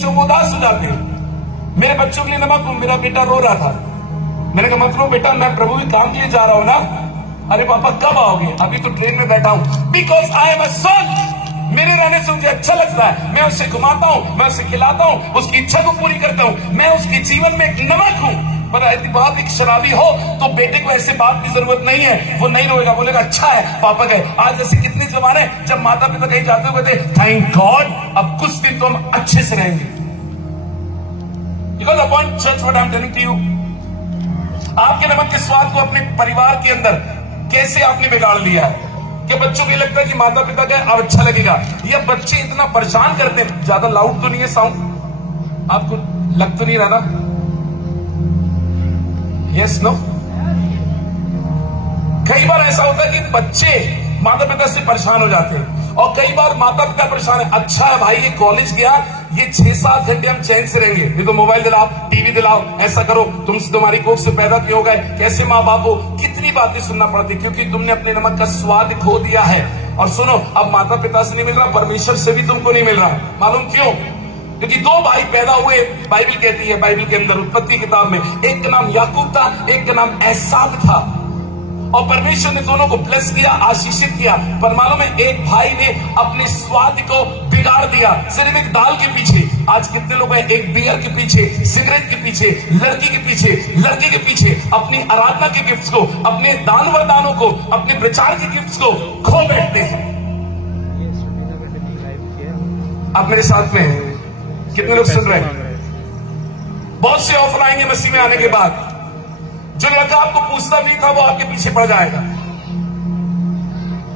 जो उदास हो जाते हैं। मेरे बच्चों के लिए नमक हूं। मेरा बेटा रो रहा था। मैंने कहा मत रो बेटा, मैं प्रभु के काम के लिए जा रहा हूं ना। अरे पापा कब आओगे? अभी तो ट्रेन में बैठा हूं। बिकॉज आई एम अ सन। मेरे रहने से मुझे अच्छा लगता है। मैं उसे घुमाता हूं, मैं उसे खिलाता हूं, उसकी इच्छा को पूरी करता हूं। मैं उसके जीवन में एक नमक हूं। पर यदि बाप एक शराबी हो तो बेटे को ऐसे बाप की जरूरत नहीं है। वो नहीं रोएगा, बोलेगा अच्छा है पापा गए। आज ऐसे कितने जमाने जब माता पिता कहीं जाते हुए कहते थैंक गॉड अब कुछ दिन तो हम अच्छे से रहेंगे। Because upon church what I am telling to you, आपके नमक के स्वाद को अपने परिवार के अंदर कैसे आपने बिगाड़ लिया है कि बच्चों को लगता है कि माता पिता का अब अच्छा लगेगा। या बच्चे इतना परेशान करते हैं। ज्यादा लाउड तो नहीं है साउंड? आपको लग तो नहीं रहा ना? Yes no? कई बार ऐसा होता है कि बच्चे माता पिता से परेशान हो जाते हैं और कई बार माता पिता परेशान है। अच्छा है भाई ये कॉलेज गया, ये 6-7 घंटे हम चैन से रहेंगे, नहीं तो मोबाइल दिलाओ, टीवी दिलाओ, ऐसा करो, तुमसे तुम्हारी कोख से पैदा क्यों हो गए, कैसे माँ बाप हो। कितनी बातें सुनना पड़ती क्योंकि तुमने अपने नमक का स्वाद खो दिया है। और सुनो, अब माता पिता से नहीं मिल रहा, परमेश्वर से भी तुमको नहीं मिल रहा। मालूम क्यों? क्योंकि 2 भाई पैदा हुए, बाइबल कहती है, बाइबल के अंदर उत्पत्ति किताब में, एक का नाम याकूब था, एक का नाम एसाव था। और परमेश्वर ने दोनों को ब्लेस किया, आशीषित किया। पर मालूम है एक भाई ने अपने स्वाद को बिगाड़ दिया सिर्फ एक दाल के पीछे। आज कितने लोग हैं एक बियर के पीछे, सिगरेट के पीछे, लड़की के पीछे, लड़के के पीछे, अपनी आराधना के गिफ्ट्स को, अपने दान वरदानों को, अपने प्रचार के गिफ्ट्स को खो बैठते हैं। आप मेरे साथ में हैं? कितने लोग सुन रहे हैं? बहुत से ऑफर आएंगे मसीह में आने के बाद। जो लड़का आपको पूछता नहीं था वो आपके पीछे पड़ जाएगा।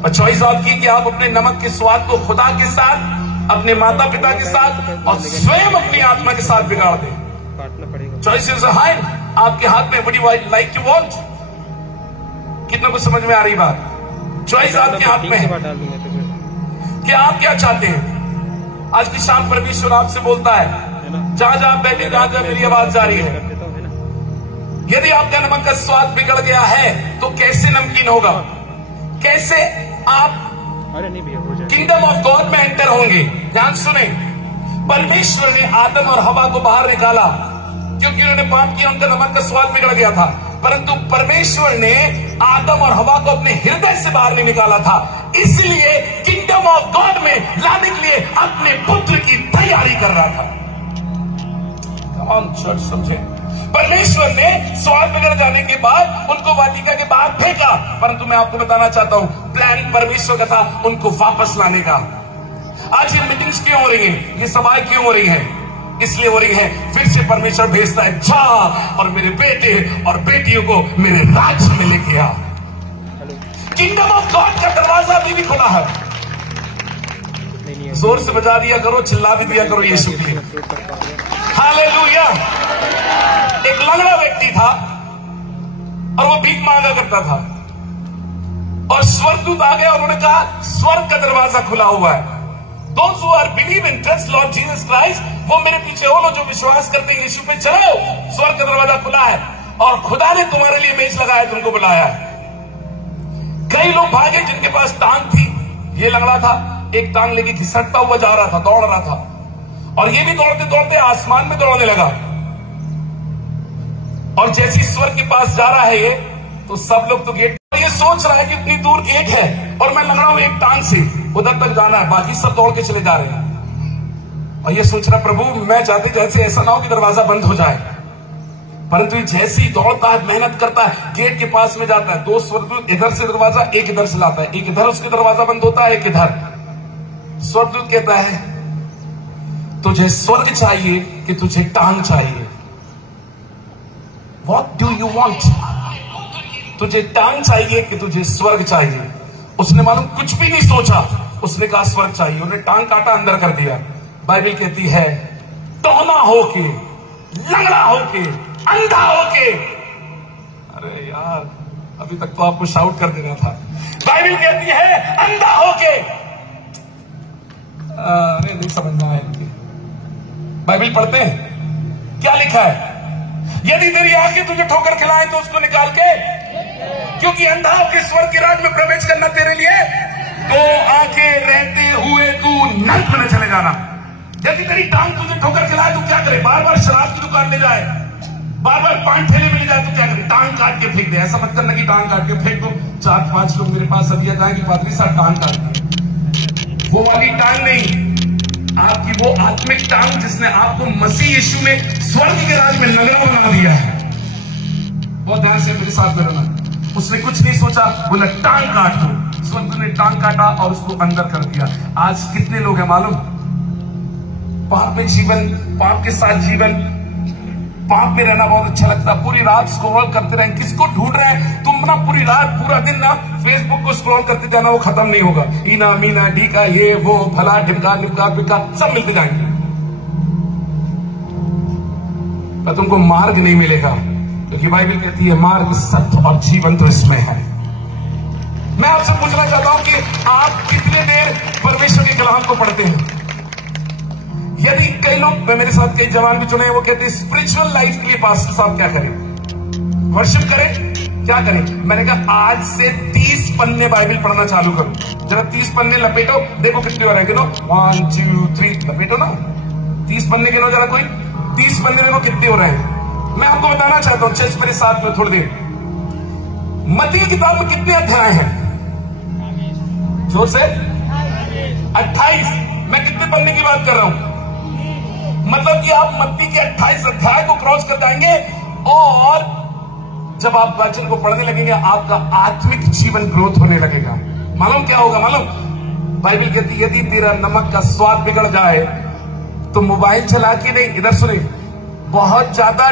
और चॉइस आपकी कि आप अपने नमक के स्वाद को खुदा के साथ, अपने माता पिता के साथ और स्वयं अपनी आत्मा के साथ बिगाड़ दें। चॉइस इज हाई, आपके हाथ में। What you like to want? कितना कुछ समझ में आ रही बात? चॉइस आपके हाथ में है कि आप क्या चाहते हैं। आज की शाम परमेश्वर आपसे बोलता है, जहां जहां बैठे, जहां जहां मेरी आवाज जा रही है, यदि आपका नमक का स्वाद बिगड़ गया है तो कैसे नमकीन होगा? कैसे आप किंगडम ऑफ गॉड में एंटर होंगे? ध्यान सुने, परमेश्वर ने आदम और हवा को बाहर निकाला क्योंकि उन्होंने पाप किया, उनका नमक का स्वाद बिगड़ गया था। परंतु परमेश्वर ने आदम और हवा को अपने हृदय से बाहर नहीं निकाला था, इसलिए किंगडम ऑफ गॉड में लाने के लिए अपने पुत्र की तैयारी कर रहा था। चर्च समझे, परमेश्वर ने स्वाद बिगड़ जाने के बाद उनको वाटिका के बाहर फेंका। परंतु मैं आपको बताना चाहता हूं, प्लान परमेश्वर का था उनको वापस लाने का। आज ये मीटिंग्स क्यों हो रही हैं? ये सभाएं क्यों हो रही हैं? इसलिए हो रही है, फिर से परमेश्वर भेजता है, जा और मेरे बेटे और बेटियों को मेरे राज्य में लेके आ। किंगडम ऑफ गॉड का दरवाजा अभी भी खुला है। जोर से बजा दिया करो, चिल्ला भी दिया करो यीशु के लिए। हालेलुया। एक लंगड़ा व्यक्ति था और वो भीख मांगा करता था और स्वर्गदूत आ गया और उन्होंने कहा स्वर्ग का दरवाजा खुला हुआ है। Those who are believe in trust Lord Jesus Christ, वो मेरे पीछे हो लो, जो विश्वास करते हैं यीशु पे चलो, स्वर्ग का दरवाजा खुला है और खुदा ने तुम्हारे लिए मेज लगाया, तुमको बुलाया है। कई लोग भागे जिनके पास टांग थी। ये लंगड़ा था, एक टांग लेके घिसटता हुआ जा रहा था, दौड़ रहा था और ये भी दौड़ते दौड़ते आसमान में दौड़ने लगा। और जैसे स्वर्ग के पास जा रहा है ये, तो सब लोग तो गेट, ये सोच रहा है कि इतनी दूर गेट है और मैं लंगड़ा हूं, एक टांग से उधर तक जाना है, बाकी सब दौड़ के चले जा रहे हैं। और ये सोच रहा प्रभु मैं जाते जैसे ऐसा ना हो कि दरवाजा बंद हो जाए। परंतु जैसे ही दौड़ता है, मेहनत करता है, गेट के पास में जाता है, 2 स्वर्गदूत इधर से दरवाजा, एक इधर से लाता है, एक इधर उसके दरवाजा बंद होता है, एक इधर। स्वर्गदूत कहता है तुझे स्वर्ग चाहिए कि तुझे टांग चाहिए? What do you want? तुझे टांग चाहिए कि तुझे स्वर्ग चाहिए? उसने मालूम कुछ भी नहीं सोचा, उसने कहा स्वर्ग चाहिए। उन्हें टांग काटा, अंदर कर दिया। बाइबल कहती है टोना होके, लंगड़ा होके, अंधा होके। अरे यार अभी तक तो आपको शाउट कर देना था। बाइबल कहती है अंधा होके। अरे नहीं समझना है। बाइबल पढ़ते हैं, क्या लिखा है? यदि तेरी आंखें तुझे ठोकर खिलाएं तो उसको निकाल के, क्योंकि अंधा होकर स्वर्ग के राज में प्रवेश करना तेरे लिए 2 आंखें रहते हुए तू नर्क में चले जाना। यदि तेरी टांग तुझे ठोकर खिलाए काटने जाए, बार बार पान ठेले मिल जाए तो क्या करें? टांग काट के फेंक दे। ऐसा मत करना कि टांग काट के फेंक दो। 4-5 लोग मेरे पास अभी जाएंगे, पादरी साहब टांग काट दी। वो वाली टांग नहीं, आपकी वो आत्मिक टांग जिसने आपको मसीह यीशु में स्वर्ग के राज में नगरा बना दिया है। बहुत ध्यान से मेरे साथ में रहना। उसने कुछ नहीं सोचा, बोला टांग काट दो। स्वर्ग ने टांग काटा और उसको अंदर कर दिया। आज कितने लोग हैं मालूम? पाप में जीवन, पाप के साथ जीवन, पाप में रहना बहुत अच्छा लगता है। पूरी रात स्क्रॉल करते रहे, किसको ढूंढ रहे हैं तुम ना? पूरी रात पूरा दिन ना फेसबुक को स्क्रॉल करते जाना, वो खत्म नहीं होगा। ईना मीना डी का ये वो भला ढिमका निमका पिका सब मिलते जाएंगे, पर तुमको मार्ग नहीं मिलेगा, क्योंकि बाइबल कहती है मार्ग, सत्य और जीवन तो इसमें है। मैं आपसे पूछना चाहता हूं कि आप कितने देर परमेश्वर के कलाम को पढ़ते हैं? यदि कई लोग, मेरे साथ कई जवान भी चुने हैं, वो कहते हैं स्पिरिचुअल लाइफ के लिए पास्टर साहब क्या करें? वर्शिप करें? क्या करें? मैंने कहा आज से 30 पन्ने बाइबल पढ़ना चालू करो। जरा 30 पन्ने लपेटो, देखो कितने हो रहे हैं, गिनो 1 2 3, लपेटो ना 30 पन्ने गिनो जरा, कोई 30 पन्ने देखो कितने हो रहे हैं। मैं आपको बताना चाहता हूं, चर्च मेरे साथ में थोड़ी देर। मत्ती की किताब में कितने अध्याय हैं? जोर से 28। मैं कितने पन्ने की बात कर रहा हूं? मतलब कि आप मत्ती के 28 अध्याय को क्रॉस कर जाएंगे, और जब आप वचन को पढ़ने लगेंगे आपका आत्मिक जीवन ग्रोथ होने लगेगा। मालूम क्या होगा? मालूम, बाइबल कहती यदि तेरा नमक का स्वाद बिगड़ जाए तो मोबाइल चला के नहीं, इधर सुने, बहुत ज्यादा,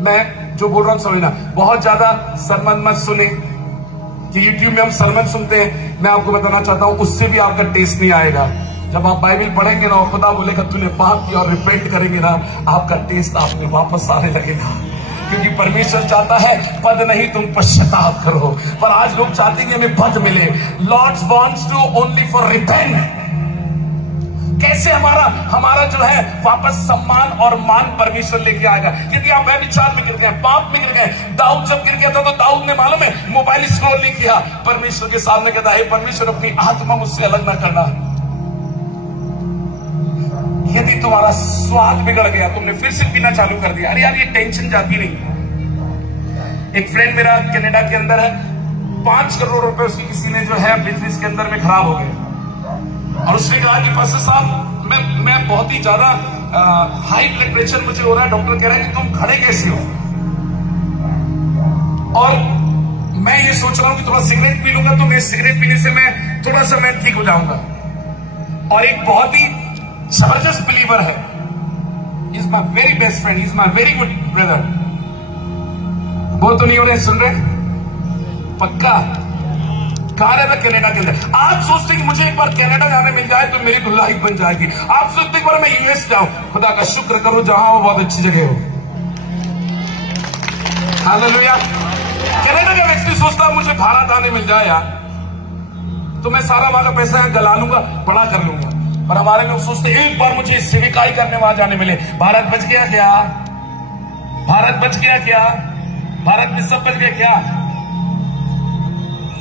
मैं जो बोल रहा हूं समझना, बहुत ज्यादा सरमन मत सुने कि यूट्यूब में हम सरमन सुनते हैं। मैं आपको बताना चाहता हूं उससे भी आपका टेस्ट नहीं आएगा। जब आप बाइबल पढ़ेंगे ना और खुदा बोलेगा तूने पाप किया और रिपेंट करेंगे ना, आपका टेस्ट आप में वापस आने लगेगा। क्योंकि परमेश्वर चाहता है पद नहीं तुम पश्चाताप करो, पर आज लोग चाहते हैं कि हमें पद मिले। Lord wants to only for repent. कैसे हमारा जो है वापस सम्मान और मान परमेश्वर लेके आएगा? क्योंकि आप व्यभिचार में गिर गए, पाप में गिर गए। दाऊद जब गिर गया था तो दाऊद ने मालूम है मोबाइल स्क्रॉल नहीं किया, परमेश्वर के सामने कहता है परमेश्वर अपनी आत्मा मुझसे अलग ना करना। यदि तुम्हारा स्वाद बिगड़ गया, तुमने फिर से पीना चालू कर दिया, अरे यार ये टेंशन जाती नहीं। एक फ्रेंड मेरा कनाडा के अंदर है, 5 करोड़ रुपए उसकी किसी ने जो है बिजनेस के अंदर में खराब हो गए, और उसने कहा कि पास्टर साहब मैं बहुत ही ज्यादा हाई ब्लड प्रेशर मुझे हो रहा है, डॉक्टर कह रहा है कि तुम खड़े कैसे हो, और मैं ये सोच रहा हूं कि थोड़ा सिगरेट पी लूंगा तो मैं सिगरेट पीने से मैं थोड़ा सा मैं ठीक हो जाऊंगा। और एक बहुत ही जबरदस्त बिलीवर है, is my very best friend, is my very good brother. बोल तो नहीं हो रहे, सुन रहे? पक्का कहा रहता कनाडा के अंदर। आप सोचते कि मुझे एक बार कनाडा जाने मिल जाए तो मेरी तो लाइफ बन जाएगी। आप सोचते एक बार मैं यूएस जाऊं, खुदा का शुक्र करो जहां हो बहुत अच्छी जगह हो। हालेलुया। कनाडा का व्यक्ति सोचता मुझे भारत आने मिल जाए यार तो मैं सारा वाला पैसा गला लूंगा, बड़ा कर लूंगा। पर हमारे लोग सोचते एक बार मुझे सेविकाई करने वहां जाने मिले। भारत बच गया क्या? भारत बच गया क्या? भारत में सब बच गया क्या?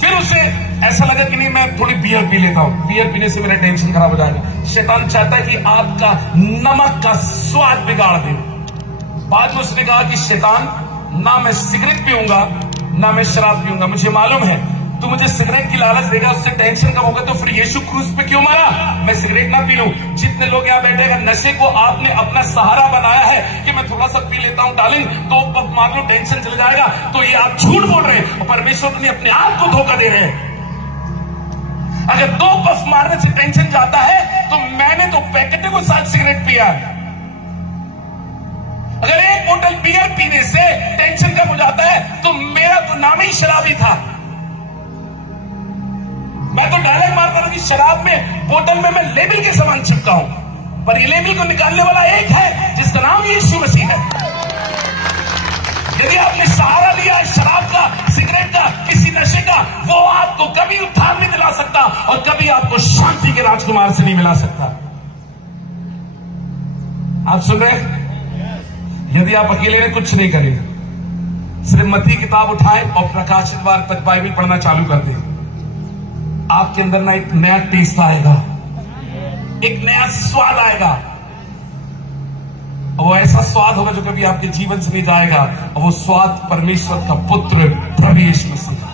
फिर उसे ऐसा लगा कि नहीं मैं थोड़ी बियर पी लेता हूं, बियर पीने से मेरा टेंशन खराब हो जाएगा। शैतान चाहता है कि आपका नमक का स्वाद बिगाड़ दे। बाद में उसने कहा कि शैतान, ना मैं सिगरेट पीऊंगा ना मैं शराब पीऊंगा। मुझे मालूम है तू मुझे सिगरेट की लालच देगा, उससे टेंशन कम होगा, तो फिर यीशु क्रूस पे क्यों मरा? मैं सिगरेट ना पी लूं। जितने लोग यहाँ बैठे हैं, नशे को आपने अपना सहारा बनाया है कि मैं थोड़ा सा पी लेता हूं डार्लिंग तो पफ मार लो टेंशन चल जाएगा, तो ये आप झूठ बोल रहे हैं और परमेश्वर ने अपने आप को धोखा दे रहे हैं। अगर 2 पफ मारने से टेंशन जाता है तो मैंने तो पैकेट को साथ सिगरेट पिया। अगर 1 बोतल बियर पीने से टेंशन कम हो जाता है तो मेरा तो नाम ही शराबी था। मैं तो डायलॉग मारता था कि शराब में बोतल में मैं लेबल के समान चिपका हूं, पर ये लेबल को निकालने वाला एक है जिसका नाम यीशु मसीह है। यदि आपने सहारा लिया शराब का, सिगरेट का, किसी नशे का, वो आपको कभी उत्थान नहीं दिला सकता और कभी आपको शांति के राजकुमार से नहीं मिला सकता। आप सुन रहे? यदि आप अकेले में कुछ नहीं करें, सिर्फ मत्ती किताब उठाएं और प्रकाशित वार तक बाइबल पढ़ना चालू कर दें, आपके अंदर ना एक नया टेस्ट आएगा, एक नया स्वाद आएगा। और वो ऐसा स्वाद होगा जो कभी आपके जीवन से नहीं जाएगा, और वो स्वाद परमेश्वर का पुत्र प्रभु यीशु मसीह।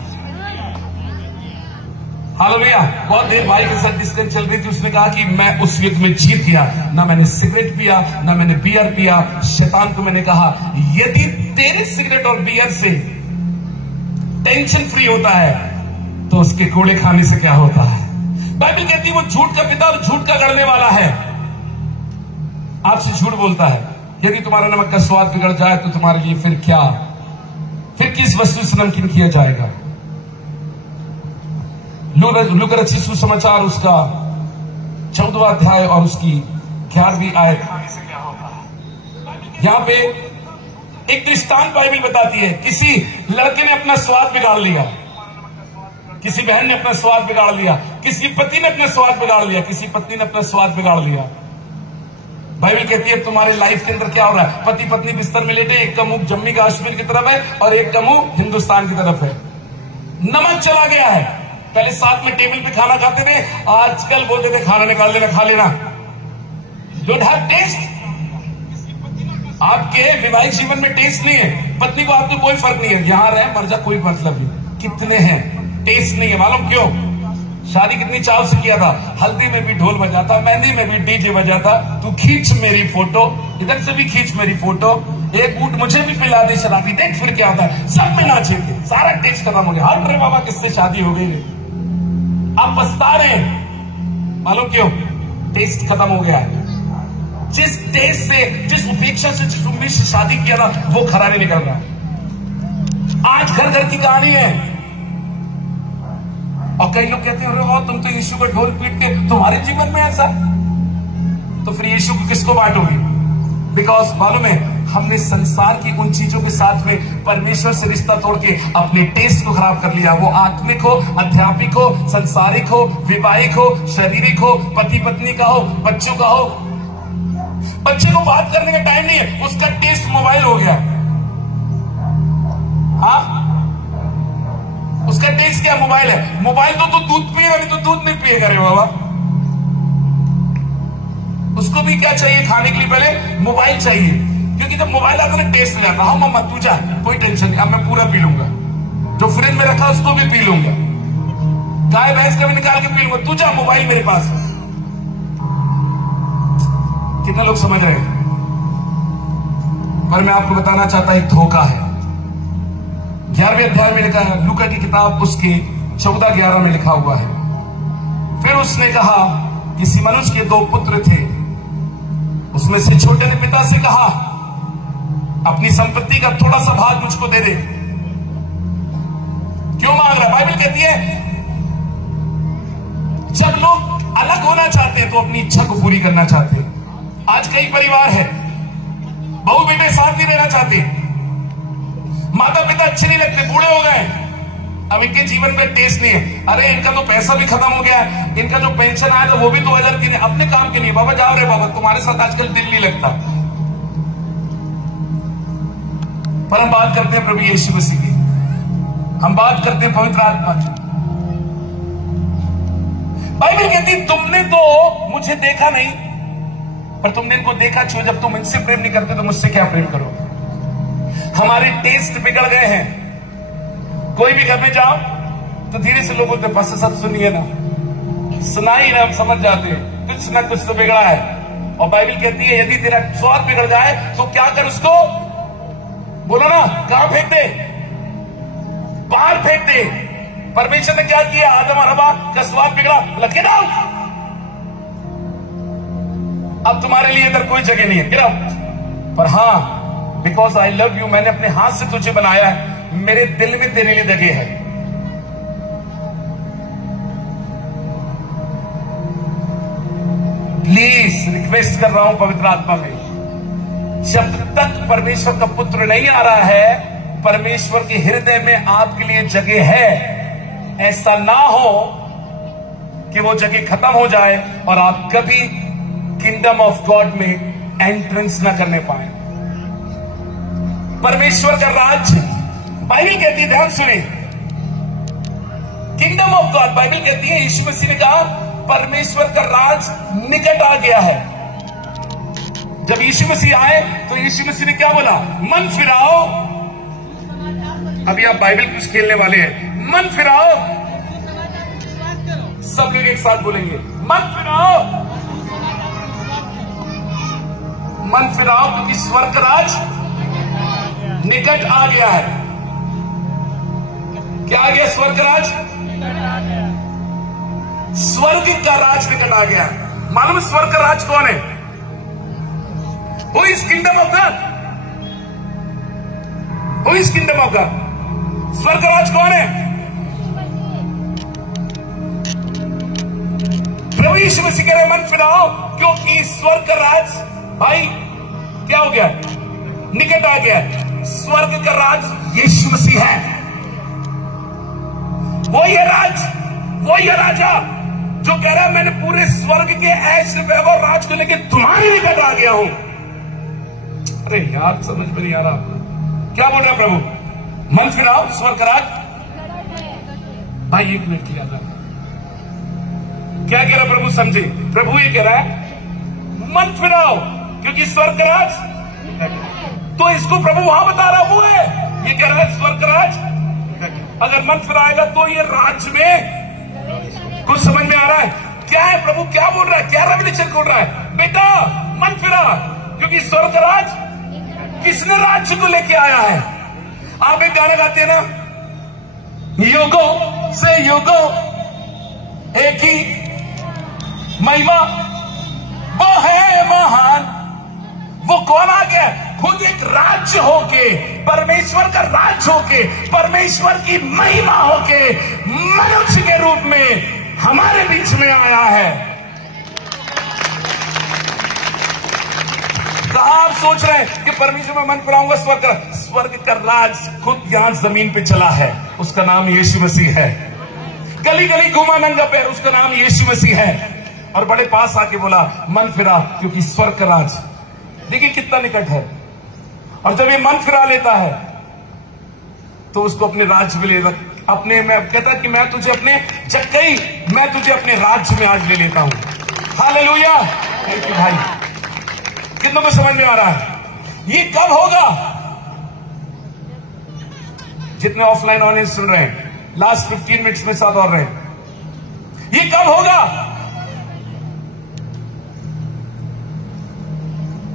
हालेलुया। बहुत देर भाई के साथ डिस्कशन चल रही थी, उसने कहा कि मैं उस युद्ध में जीत गया, ना मैंने सिगरेट पिया, ना मैंने बियर पिया। शैतान को मैंने कहा, यदि तेरे सिगरेट और बियर से टेंशन फ्री होता है तो उसके कोड़े खाने से क्या होता है। बाइबल कहती है वो झूठ का पिता और झूठ का गढ़ने वाला है। आपसे झूठ बोलता है, यदि तुम्हारा नमक का स्वाद बिगड़ जाए तो तुम्हारे लिए फिर क्या, फिर किस वस्तु से नमकीन किया जाएगा। लूका रचित सुसमाचार उसका 14वां अध्याय और उसकी 11वीं आयत, क्या होता है यहां पे एक दृष्टांत बाइबल बताती है। किसी लड़के ने अपना स्वाद बिगाड़ लिया, किसी बहन ने अपना स्वाद बिगाड़ लिया, किसी पति ने अपना स्वाद बिगाड़ लिया, किसी पत्नी ने अपना स्वाद बिगाड़ लिया। बाइबल कहती है तुम्हारे लाइफ के अंदर क्या हो रहा है, पति पत्नी बिस्तर में लेटे, एक का मुंह जम्मू कश्मीर की तरफ है और एक का मुंह हिंदुस्तान की तरफ है। नमक चला गया है। पहले साथ में टेबल पे खाना खाते थे, आजकल बोलते थे खाना निकाल लेना, खा लेना। Don't have test. आपके वैवाहिक जीवन में टेस्ट नहीं है, पत्नी को आपको कोई फर्क नहीं है, यहां रहे मर जा कोई मतलब नहीं। कितने हैं टेस्ट नहीं है, मालूम क्यों? शादी कितनी चाव से किया था, हल्दी में भी ढोल बजाता, मेहंदी में भी डीजे बजाता, तू खींच मेरी फोटो, इधर से भी खींच मेरी फोटो, एक बूट मुझे भी पिला दे शराबी, देख फिर क्या होता है। सब में नाचे थे, सारा टेस्ट खत्म हो गया। हट रे बाबा किससे शादी हो गई, आप पछता रहे हैं, मालूम क्यों? टेस्ट खत्म हो गया है। जिस टेस्ट से, जिस उपेक्षा से, जिस उम्मीद से शादी किया था, वो खरा नहीं निकल रहा। आज घर घर की कहानी है। और कई लोग कहते हैं अरे वाह तुम तो यीशु का ढोल पीट के, तुम्हारे जीवन में ऐसा, तो फिर यीशु को किसको बांटोगे? बिकॉज मालूम है हमने संसार की उन चीजों के साथ में परमेश्वर से रिश्ता तोड़ के अपने टेस्ट को खराब कर लिया। वो आत्मिक हो, आध्यात्मिक हो, संसारिक हो, विवाहिक हो, शारीरिक हो, पति पत्नी का हो, बच्चों का हो। बच्चे को बात करने का टाइम नहीं है, उसका टेस्ट मोबाइल हो गया। हाँ, उसका टेस्ट क्या? मोबाइल है। मोबाइल तो तू दूध पिएगा, नहीं तो दूध नहीं पिएगा रे बाबा। उसको भी क्या चाहिए खाने के लिए? पहले मोबाइल चाहिए, क्योंकि जब मोबाइल आता ना टेस्ट नहीं आता। हाँ मम्मा तू जा, कोई टेंशन नहीं, अब मैं पूरा पी लूंगा, जो फ्रिज में रखा उसको भी पी लूंगा, गाय भैंस का भी निकाल के पी लूंगा, तू जा मोबाइल मेरे पास। कितने लोग समझ रहे हैं? पर मैं आपको बताना चाहता एक धोखा है। 11वें अध्याय में लिखा है, लूका की किताब उसके 14-11 में लिखा हुआ है। फिर उसने कहा, किसी मनुष्य के 2 पुत्र थे, उसमें से छोटे ने पिता से कहा अपनी संपत्ति का थोड़ा सा भाग मुझको दे दे। क्यों मांग रहा है? बाइबल कहती है जब लोग अलग होना चाहते हैं तो अपनी इच्छा को पूरी करना चाहते हैं। आज कई परिवार है, बहू बेटे साथ नहीं रहना चाहते, माता पिता अच्छे नहीं लगते, बूढ़े हो गए, अब इनके जीवन में टेस्ट नहीं है। अरे इनका तो पैसा भी खत्म हो गया, इनका जो पेंशन आया था वो भी 2000 की, अपने काम के लिए। बाबा जाओ रे बाबा, तुम्हारे साथ आजकल दिल नहीं लगता। पर हम बात करते हैं प्रभु यीशु मसीह की, हम बात करते हैं पवित्र आत्मा की। बाइबल कहती तुमने तो मुझे देखा नहीं, पर तुमने इनको देखा क्यों? जब तुम इनसे प्रेम नहीं करते तो मुझसे क्या प्रेम करोगे? हमारे टेस्ट बिगड़ गए हैं। कोई भी घर में जाओ तो धीरे से लोगों के पास सब सुनिए ना, सुनाई ना, हम समझ जाते हैं कुछ ना कुछ तो बिगड़ा है। और बाइबल कहती है यदि तेरा स्वाद बिगड़ जाए तो क्या कर? उसको बोलो ना, कहां फेंक दे? बाहर फेंक दे। परमेश्वर ने क्या किया? आदम और हवा का स्वाद बिगड़ा, लगे डाल, अब तुम्हारे लिए इधर कोई जगह नहीं है, गिरा। पर हां, बिकॉज आई लव यू, मैंने अपने हाथ से तुझे बनाया है, मेरे दिल में तेरे लिए जगह है। प्लीज रिक्वेस्ट कर रहा हूं पवित्र आत्मा में, जब तक परमेश्वर का पुत्र नहीं आ रहा है, परमेश्वर के हृदय में आपके लिए जगह है। ऐसा ना हो कि वो जगह खत्म हो जाए और आप कभी किंगडम ऑफ गॉड में एंट्रेंस ना करने पाए। परमेश्वर का राज्य, बाइबल कहती है, ध्यान सुने, किंगडम ऑफ गॉड, बाइबल कहती है, यीशु मसीह ने कहा परमेश्वर का राज निकट आ गया है। जब यीशु मसीह आए तो यीशु मसीह ने क्या बोला? मन फिराओ। अभी आप बाइबल कुछ खेलने वाले हैं। मन फिराओ, सब लोग एक साथ बोलेंगे, मन फिराओ। मन फिराओ क्योंकि स्वर्ग राज निकट आ गया है। क्या आ गया? स्वर्ग राज, स्वर्ग का राज निकट आ गया। मालूम स्वर्ग का राज कौन है? Who is kingdom of God? Who is kingdom of God? स्वर्ग राज कौन है? प्रभु यीशु मसीह कह रहे मन फिराओ क्योंकि स्वर्ग का राज भाई क्या हो गया? निकट आ गया। स्वर्ग का राज यीशु मसीह है। वो ये राज, वो ये राजा जो कह रहा है मैंने पूरे स्वर्ग के ऐसे वैभव राज को लेकर तुम्हारे निकट आ गया हूं। अरे यार समझ में नहीं आ रहा क्या बोल रहा है प्रभु? मन फिराओ, स्वर्ग राज। भाई एक मिनट किया था, क्या कह रहा प्रभु? समझे? प्रभु ये कह रहा है मन फिराओ क्योंकि स्वर्ग राज। तो इसको प्रभु वहां बता रहा वो है, ये कह रहा है स्वर्ग राज अगर मन फिराएगा तो ये राज में कुछ समझ में आ रहा है? क्या है प्रभु क्या बोल रहा है? क्या रेवलेशन खोल रहा है? बेटा मन फिरा क्योंकि स्वर्ग राज किसने राज्य को लेके आया है? आप एक गाना गाते हैं ना, युगों से युगों एक ही महिमा, वो है महान। वो कौन आ गया? खुद एक राज्य होके, परमेश्वर का राज्य होके, परमेश्वर की महिमा होके मनुष्य के रूप में हमारे बीच में आया है। कहा आप सोच रहे हैं कि परमेश्वर में मन फिराऊंगा स्वर्ग का राज खुद यहां जमीन पे चला है। उसका नाम यीशु मसीह है। गली गली घुमा नंगा पैर, उसका नाम यीशु मसीह है। और बड़े पास आके बोला मन फिरा क्योंकि स्वर्ग का राज देखिए कितना निकट है। और जब ये मन फिरा लेता है तो उसको अपने राज्य में ले, अपने में कहता कि मैं तुझे अपने जक्कई, मैं तुझे अपने राज्य में आज ले लेता हूं। हालेलुया, थैंक यू भाई। कितनों को समझ में आ रहा है? ये कब होगा? जितने ऑफलाइन ऑडियंस सुन रहे हैं, लास्ट 15 मिनट्स में साथ और रहे, ये कब होगा?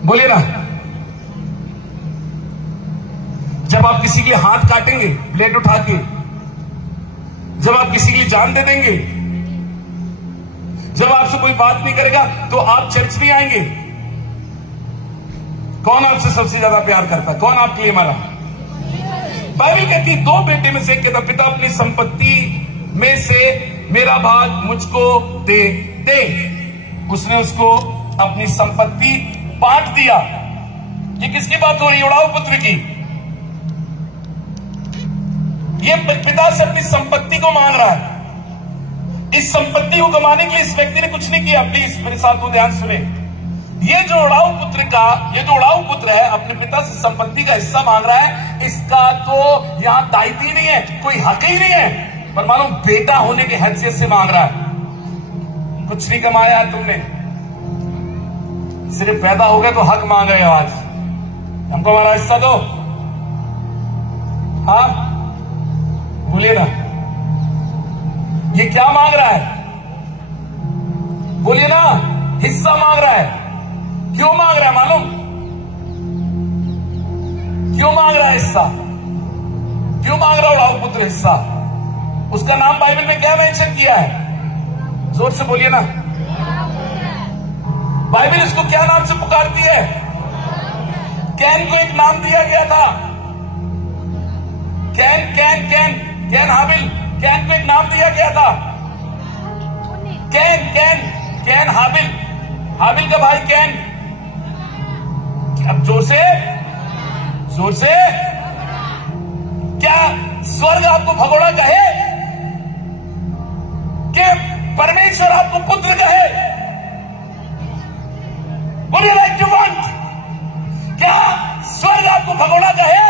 बोलिए ना। जब आप किसी के हाथ काटेंगे ब्लेड उठा के, जब आप किसी के लिए जान दे देंगे, जब आपसे कोई बात नहीं करेगा तो आप चर्च में आएंगे। कौन आपसे सबसे ज्यादा प्यार करता? कौन आपके लिए मरा? बाइबल कहती दो बेटे में से एक कहता पिता अपनी संपत्ति में से मेरा भाग मुझको दे दे। उसने उसको अपनी संपत्ति बांट दिया। ये किसकी बात हो रही है? उड़ाऊ पुत्र की। ये पिता से अपनी संपत्ति को मांग रहा है। इस संपत्ति को कमाने के लिए इस व्यक्ति ने कुछ नहीं किया। प्लीज मेरे साथ वो ध्यान सुने। ये जो उड़ाऊ पुत्र है अपने पिता से संपत्ति का हिस्सा मांग रहा है। इसका तो यहां दायित्व ही नहीं है, कोई हक ही नहीं है, पर मालूम बेटा होने की हैसियत से मांग रहा है। कुछ नहीं कमाया है तुमने, सिर्फ पैदा हो गए तो हक मांग रहे हो। आज हमको हमारा हिस्सा दो। हाँ बोलिए ना, ये क्या मांग रहा है? बोलिए ना, हिस्सा मांग रहा है। क्यों मांग रहा है? मालूम क्यों मांग रहा है हिस्सा? क्यों मांग रहा है उड़ाऊ पुत्र हिस्सा? उसका नाम बाइबल में क्या मेंशन किया है? जोर से बोलिए ना। बाइबल इसको क्या नाम से पुकारती है? कैन को एक नाम दिया गया था। कैन हाबिल, कैन को एक नाम दिया गया था। कैन हाबिल का भाई कैन। अब जोर से क्या स्वर्ग आपको भगोड़ा कहे कि परमेश्वर आपको पुत्र कहे? Would you like to want? क्या स्वर्ग आपको भगोड़ा कहे?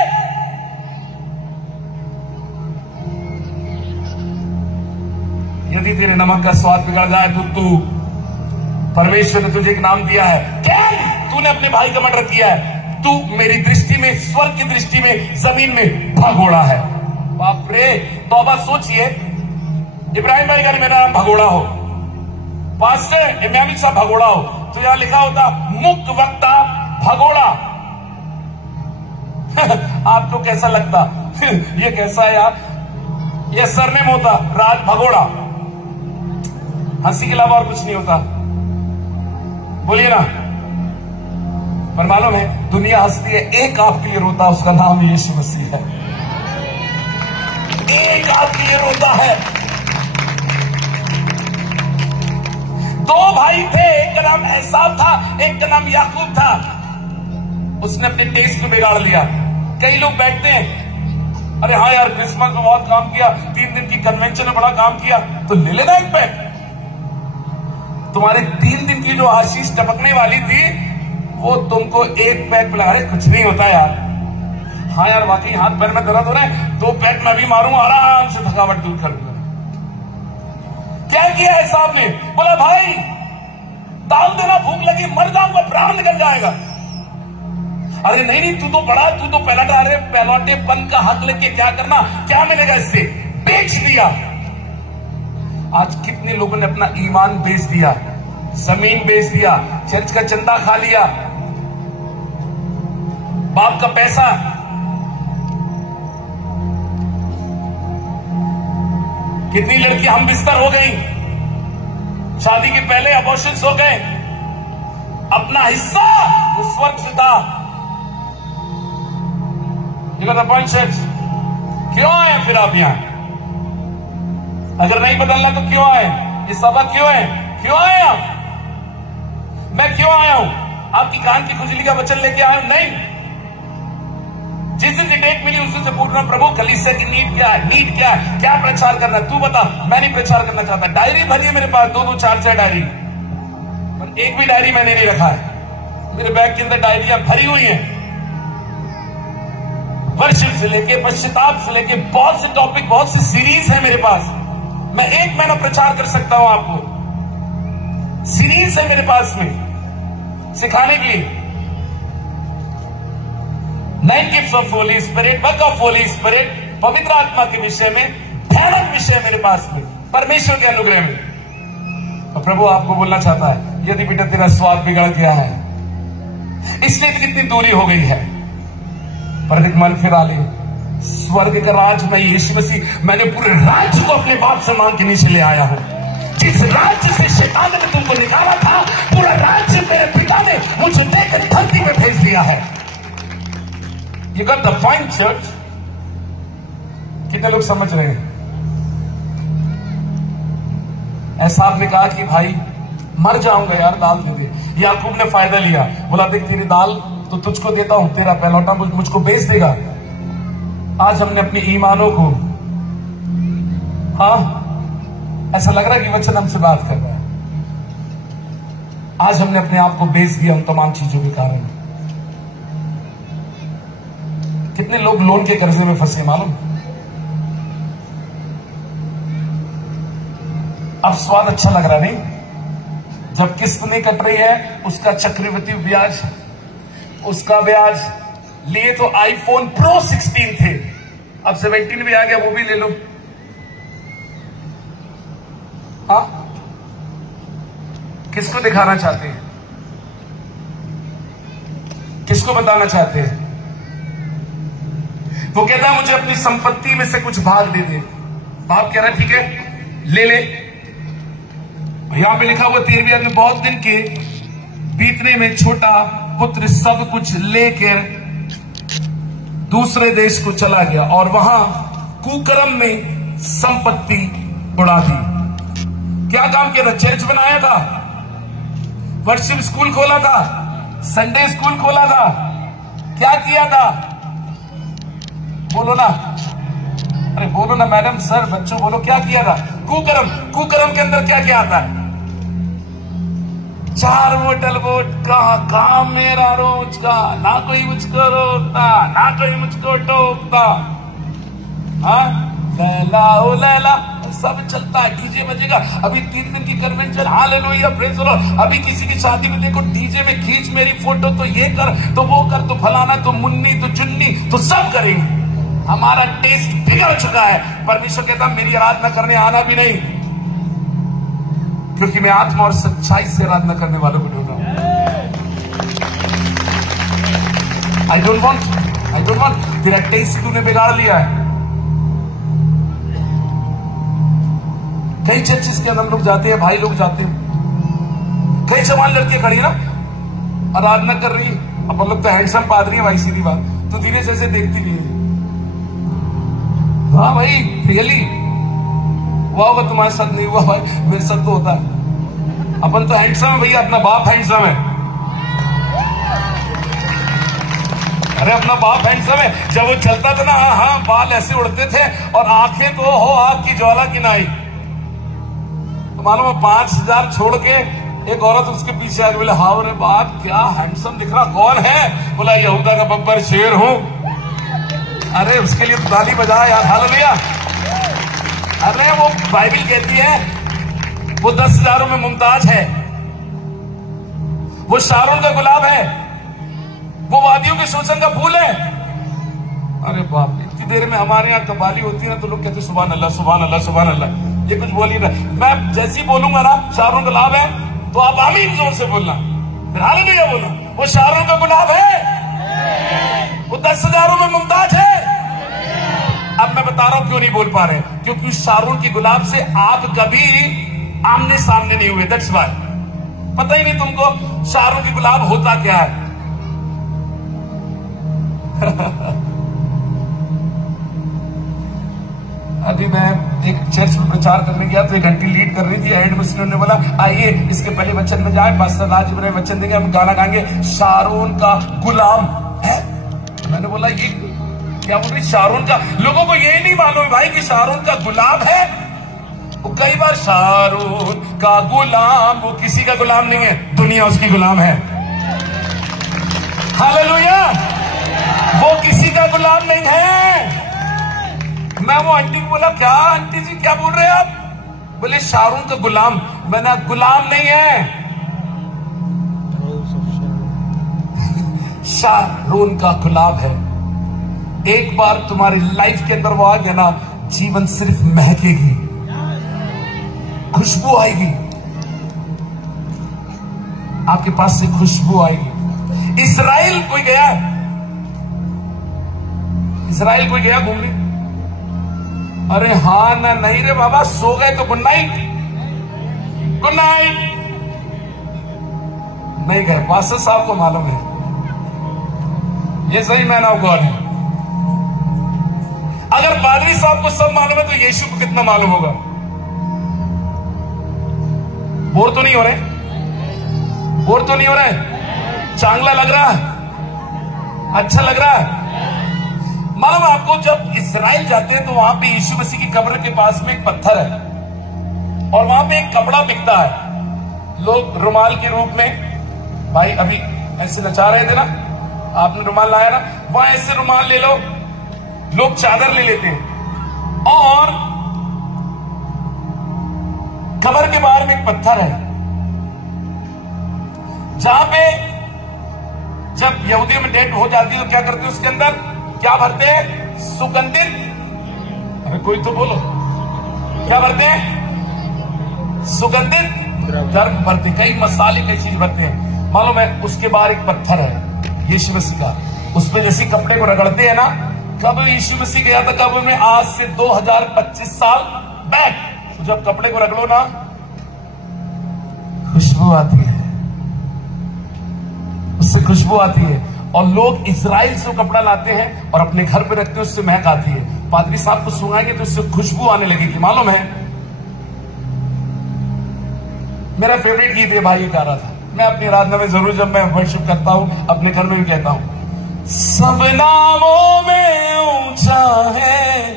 यदि तेरे नमक का स्वाद बिगड़ जाए तो तू, परमेश्वर ने तुझे एक नाम दिया है कैन, तूने अपने भाई का मर्डर किया है, तू मेरी दृष्टि में, स्वर्ग की दृष्टि में, जमीन में भगोड़ा है। बाप रे, तौबा सोचिए, इब्राहिम भाई का मेरा नाम भगोड़ा हो, पास्टर इमाम साहब भगोड़ा हो, तो यहां लिखा होता मुक्त वक्ता भगोड़ा। आपको कैसा लगता? ये कैसा है यार? ये सरनेम होता राज भगोड़ा, हंसी के अलावा और कुछ नहीं होता। बोलिए ना। पर मालूम है दुनिया हंसती है, एक आपके लिए रोता, उसका नाम यीशु मसीह है। एक आपके लिए रोता है। दो भाई थे, एक का नाम एसाव था, एक का नाम याकूब था। उसने अपने टेस्ट को बिगाड़ लिया। कई लोग बैठते हैं, अरे हाँ यार क्रिसमस में बहुत काम किया, 3 दिन की कन्वेंशन में बड़ा काम किया, तो ले लेना एक पैक। तुम्हारे 3 दिन की जो आशीष टपकने वाली थी, वो तुमको एक पैक पिला रहे, कुछ नहीं होता यार। हाँ यार वाकई हाथ पैर में दर्द हो रहा है, 2 पैक मैं भी मारूंगा, आराम से थकावट दूर कर दूंगा। क्या किया है साहब ने? बोला भाई दाल देना, भूख लगी, मर जाऊंगा, प्राण निकल जाएगा। अरे नहीं नहीं, तू तो बड़ा, तू तो पहलौटेपन का हक लेके क्या करना, क्या मिलेगा इससे? बेच दिया। आज कितने लोगों ने अपना ईमान बेच दिया, जमीन बेच दिया, चर्च का चंदा खा लिया, बाप का पैसा। कितनी लड़की हम बिस्तर हो गई, शादी के पहले अबॉर्शंस हो गए, अपना हिस्सा उस वक्त से था। क्यों आए फिर आप यहां? अगर नहीं बदलना तो क्यों आए? ये सबक क्यों है? क्यों आए आप? मैं क्यों आया हूं? आपकी कान की खुजली का वचन लेके आया हूं? नहीं। जिस दिन डेट मिली उस दिन से पूछ रहा हूं, प्रभु कलीसिया की नीड क्या है? नीड क्या है? क्या प्रचार करना है? तू बता। मैं नहीं प्रचार करना चाहता। डायरी भरी है मेरे पास, 2-2, 4-6 डायरी, पर एक भी डायरी मैंने नहीं रखा है। मेरे बैग के अंदर डायरियां भरी हुई हैं, वर्षिप से लेके पश्चाताप से लेके बहुत से टॉपिक, बहुत सी सीरीज है मेरे पास। मैं 1 महीना प्रचार कर सकता हूं आपको। सीरीज है मेरे पास में सिखाने के लिए। 9 gifts of Holi spirit, work of Holi spirit, पवित्र आत्मा के विषय में, भयानक विषय मेरे पास में, परमेश्वर के अनुग्रह में। और प्रभु आपको बोलना चाहता है, यदि बेटा तेरा स्वाद बिगड़ गया है, इसलिए कितनी दूरी हो गई है, पर एक मन फिरा ले। स्वर्ग का राज में यीशु मसीह, मैंने पूरे राज्य को अपने बाप से मांग के नीचे ले आया हूं। जिस राज्य से शैतान ने तुमको निकाला था, पूरा राज्य मेरे पिता ने मुझे देकर धरती में भेज दिया है। You got the point, church? कितने लोग समझ रहे हैं? ऐसा आपने कहा कि भाई मर जाऊंगा यार, दाल दे दे। याकूब ने फायदा लिया, बोला देख तेरी दाल तो तुझको देता हूं, तेरा पहलौटा मुझको बेच देगा। आज हमने अपने ईमानों को, हाँ ऐसा लग रहा है कि वचन हमसे बात कर रहा है, आज हमने अपने आप को बेच दिया उन तमाम चीजों के कारण। कितने लोग लोन के कर्जे में फंसे मालूम? अब स्वाद अच्छा लग रहा नहीं? जब किस्त नहीं कट रही है, उसका चक्रवृद्धि ब्याज, उसका ब्याज लिए तो आईफोन प्रो 16 थे, अब 17 भी आ गया, वो भी ले लो। हाँ, किसको दिखाना चाहते हैं? किसको बताना चाहते हैं? वो कहता है मुझे अपनी संपत्ति में से कुछ भाग दे दे। बाप कह रहा है ठीक है ले ले। यहां पे लिखा हुआ 13वीं आयत में, बहुत दिन के बीतने में छोटा पुत्र सब कुछ लेकर दूसरे देश को चला गया और वहां कुकर्म में संपत्ति उड़ा दी। क्या काम किया था? चर्च बनाया था, वर्शिप स्कूल खोला था, संडे स्कूल खोला था, क्या किया था? बोलो ना, अरे बोलो ना मैडम, सर, बच्चों बोलो, क्या किया था? कुकर्म। कुकर्म के अंदर क्या क्या आता है? 4 बोतल वोडका, काम मेरा रोज का, ना कोई मुझको रोकता, ना कोई मुझको टोकता। हाँ, लैला ओ लैला, सब चलता है, डीजे बजेगा, अभी 3 दिन की convention, hallelujah, praise the Lord. अभी किसी की शादी में देखो डीजे में खींच मेरी फोटो, तो ये कर, तो वो कर, तो फलाना, तो मुन्नी, तो चुन्नी, तो सब करेंगे। हमारा टेस्ट बिगड़ चुका है। परमेश्वर कहता मेरी आराधना करने आना भी नहीं, क्योंकि मैं आत्मा और सच्चाई से आराधना करने वालों को ढूंढ रहा हूं। आई डोंट वॉन्ट तेरा टेस्ट तूने बिगाड़ लिया है। कई चर्चेस के अंदर हम लोग जाते हैं, भाई लोग जाते हैं, कई जवान लड़की खड़ी ना आराधना कर रही, अपन लोग तो हैंडसम पादरी है भाई, सीधी बात, तो दिनेश ऐसे देखती नहीं है। हाँ भाई, रियली हुआ होगा तुम्हारे साथ, नहीं हुआ भाई, मेरे साथ तो होता है। अपन तो हैंडसम है भैया, अपना बाप हैंडसम है। अरे अपना बाप हैंडसम है। जब वो चलता था ना, हाँ, बाल ऐसे उड़ते थे और आंखें तो हो आग की ज्वाला की नाई। तो मालूम है 5,000 छोड़ के एक औरत उसके पीछे आ गई, बोले हाँ रे बाप क्या हैंडसम दिख रहा, कौन है? बोला यहूदा का बब्बर शेर हूं। अरे उसके लिए तो ताली बजा यार, हालेलुया। अरे वो बाइबल कहती है वो 10,000 में मुमताज है, वो शारोन का गुलाब है, वो वादियों के शोषण का फूल है। अरे बाप, इतनी देर में हमारे यहाँ कव्वाली होती है ना, तो लोग कहते सुभान अल्लाह, सुभान अल्लाह, सुभान अल्लाह। ये कुछ बोल ही रहा। मैं जैसे ही बोलूंगा ना शारोन गुलाब है, तो आप आमीन जोर से बोलना, फिर हालेलुया बोलना। वो शारोन का गुलाब है, वो 10,000 में मुमताज है। अब मैं बता रहा हूं क्यों नहीं बोल पा रहे, क्योंकि शारोन की गुलाब से आप कभी आमने सामने नहीं हुए, दैट्स व्हाई। पता ही नहीं तुमको शारोन की गुलाब होता क्या है। अभी मैं एक चर्च में प्रचार करने गया, तो एक घंटी लीड कर रही थी, एंड मिशनर ने बोला आइए इसके पहले वचन में जाए, पास्टर राज इब्राहिम वचन देंगे, हम गाना गाएंगे शारोन का गुलाम है। मैंने बोला ये क्या बोल रही, शारोन का? लोगों को ये नहीं मालूम भाई कि शारोन का गुलाम है। वो कई बार शारोन का गुलाम, वो किसी का गुलाम नहीं है, दुनिया उसकी गुलाम है। हालेलुया, वो किसी का गुलाम नहीं है। मैं वो आंटी को बोला क्या आंटी जी क्या बोल रहे हैं आप? बोले शारोन का गुलाम। मैंने गुलाम नहीं है, शारोन का गुलाब है। एक बार तुम्हारी लाइफ के अंदर वो आ गया ना, जीवन सिर्फ महकेगी, खुशबू आएगी, आपके पास से खुशबू आएगी। इस्राएल कोई गया, इस्राएल कोई गया घूमने? अरे हाँ ना नहीं रे बाबा, सो गए तो गुड नाइट, गुड नाइट नहीं गए। पास्टर साहब को मालूम है, ये सही मैन ऑफ गॉड है। अगर पादरी साहब को सब मालूम है, तो यीशु को कितना मालूम होगा? बोर तो नहीं हो रहे? बोर तो नहीं हो रहे? चांगला लग रहा है? अच्छा लग रहा है? मालूम आपको, जब इस्राएल जाते हैं तो वहां पे यीशु मसीह की कब्र के पास में एक पत्थर है, और वहां पे एक कपड़ा बिकता है। लोग रुमाल के रूप में, भाई अभी ऐसे नचा रहे थे ना, आपने रुमाल लाया ना, वहां ऐसे रुमाल ले लो, लोग चादर ले लेते हैं। और कब्र के बाहर में एक पत्थर है, जहां पे जब यहूदियों में डेथ हो जाती है तो क्या करते हैं, उसके अंदर क्या भरते हैं? सुगंधित, अरे कोई तो बोलो, क्या भरते हैं? सुगंधित द्रव्य भरते, कई मसाले, कई चीज भरते हैं। मालूम है, उसके बाहर एक पत्थर है यीशु मसीह का, उसमें जैसे कपड़े को रगड़ते हैं ना। कब यीशु मसीह गया था कब्र में? आज से 2025 साल बैक। तो जब कपड़े को रगड़ो ना, खुशबू आती है, उससे खुशबू आती है। और लोग इजराइल से कपड़ा लाते हैं और अपने घर पे रखते हैं, उससे महक आती है। पादरी साहब को सुनाएंगे तो उससे खुशबू आने लगेगी। मालूम है, मेरा फेवरेट गीत है भाई, ये गा रहा था मैं अपनी आराधना में, जरूर जब मैं वर्शिप करता हूं, अपने घर में भी कहता हूं, सब नामों में ऊंचा है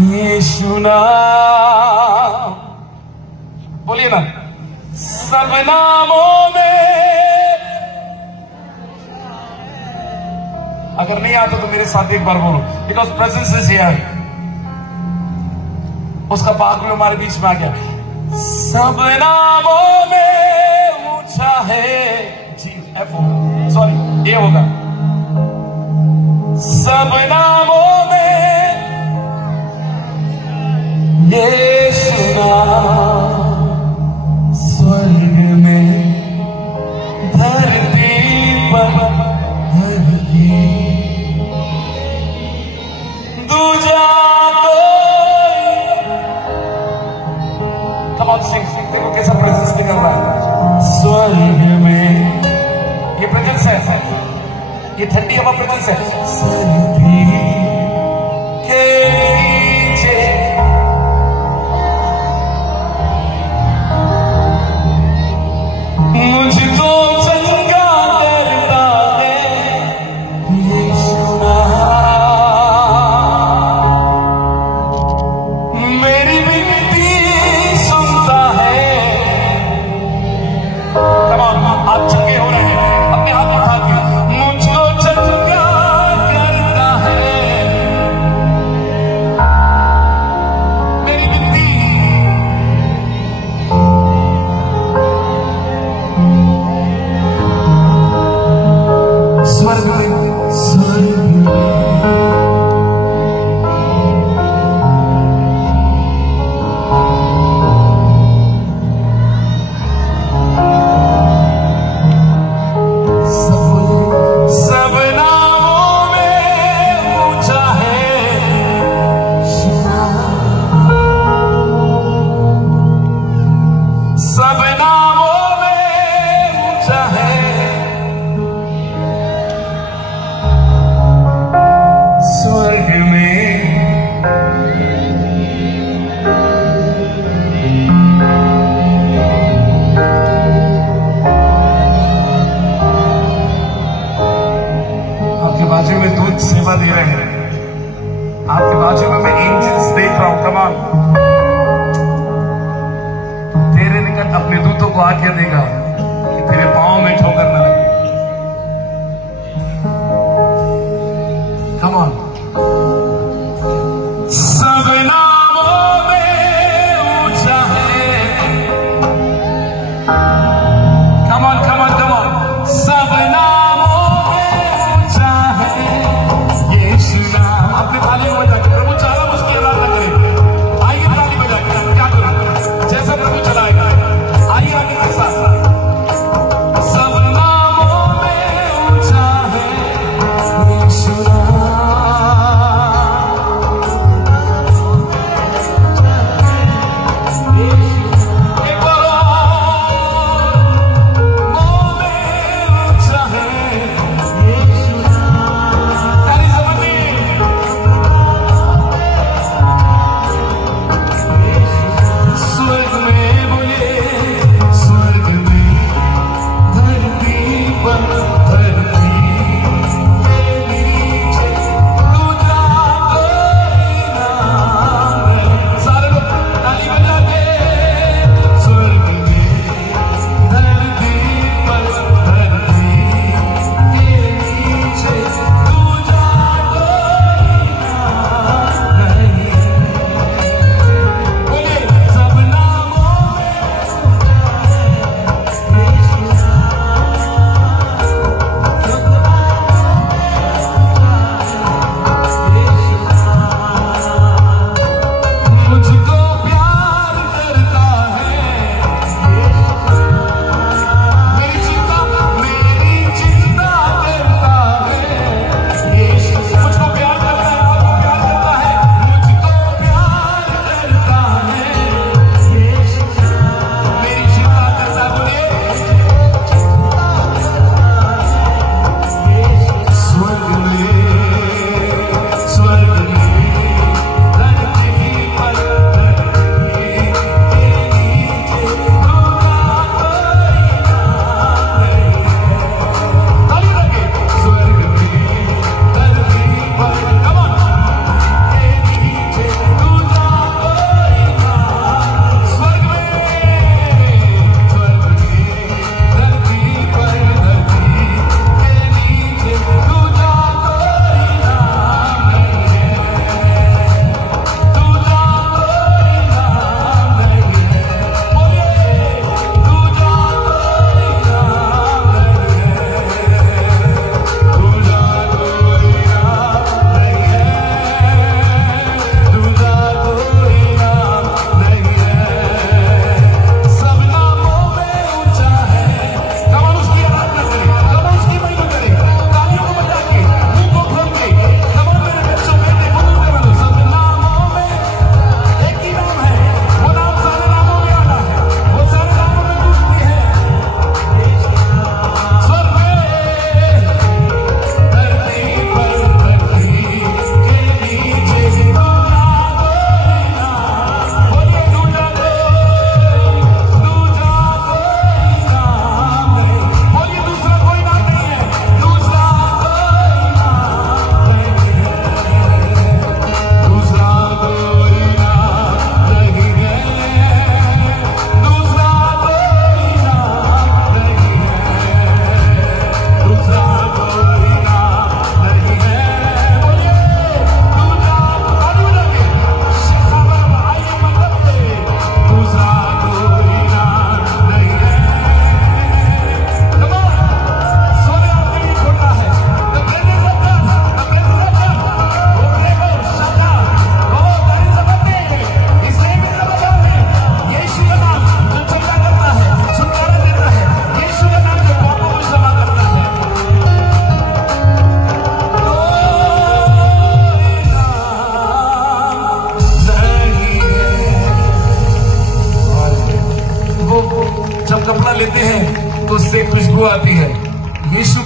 यीशु नाम। बोलिए ना, सब नामों में। अगर नहीं आता तो मेरे साथ एक बार बोलो, बिकॉज प्रेजेंस इज हियर। उसका पाक भी हमारे बीच में आ गया। सब नामों में ऊंचा है जी, एफ होगा, सॉरी ए होगा। सब नामों में यीशु नाम, स्वर्ग में धरती पर धरती दूजा कोई। कम ऑन सिंग, देखो कैसा प्रेजेंस निकल रहा है। स्वर्ग में, ये प्रेजेंस है, ये ठंडी हवा प्रेजेंस है। धरती के नीचे मुझको चंगा करता है यीशु नाम, मेरी विनती सुनता है। आप चंगे हो रहे हैं, अपने हाथ उठा के मुझको चंगा करता है, मेरी विनती। स्वर्ग में, स्वर्ग में सब नामों में ऊंचा है, सब नामों में ऊंचा है, स्वर्ग में आपके बाजू में दूध सेवा दे रहे हैं, आपके बाजू में मैं एंजल्स देख रहा हूं। कमान, तेरे निकट अपने दूतों को आज्ञा देगा कि तेरे पांव में ठोकर न लगे। कमान, सब नामों में ऊंचा है। कमान कमान कमान, सब नामों में ऊंचा है यीशु नाम। अपने ताली बजा के प्रभु चाला मुझकी आराधना करें। आइए ताली बजा के क्या करें, जैसा प्रभु चलाएगा। आइए आगे के साथ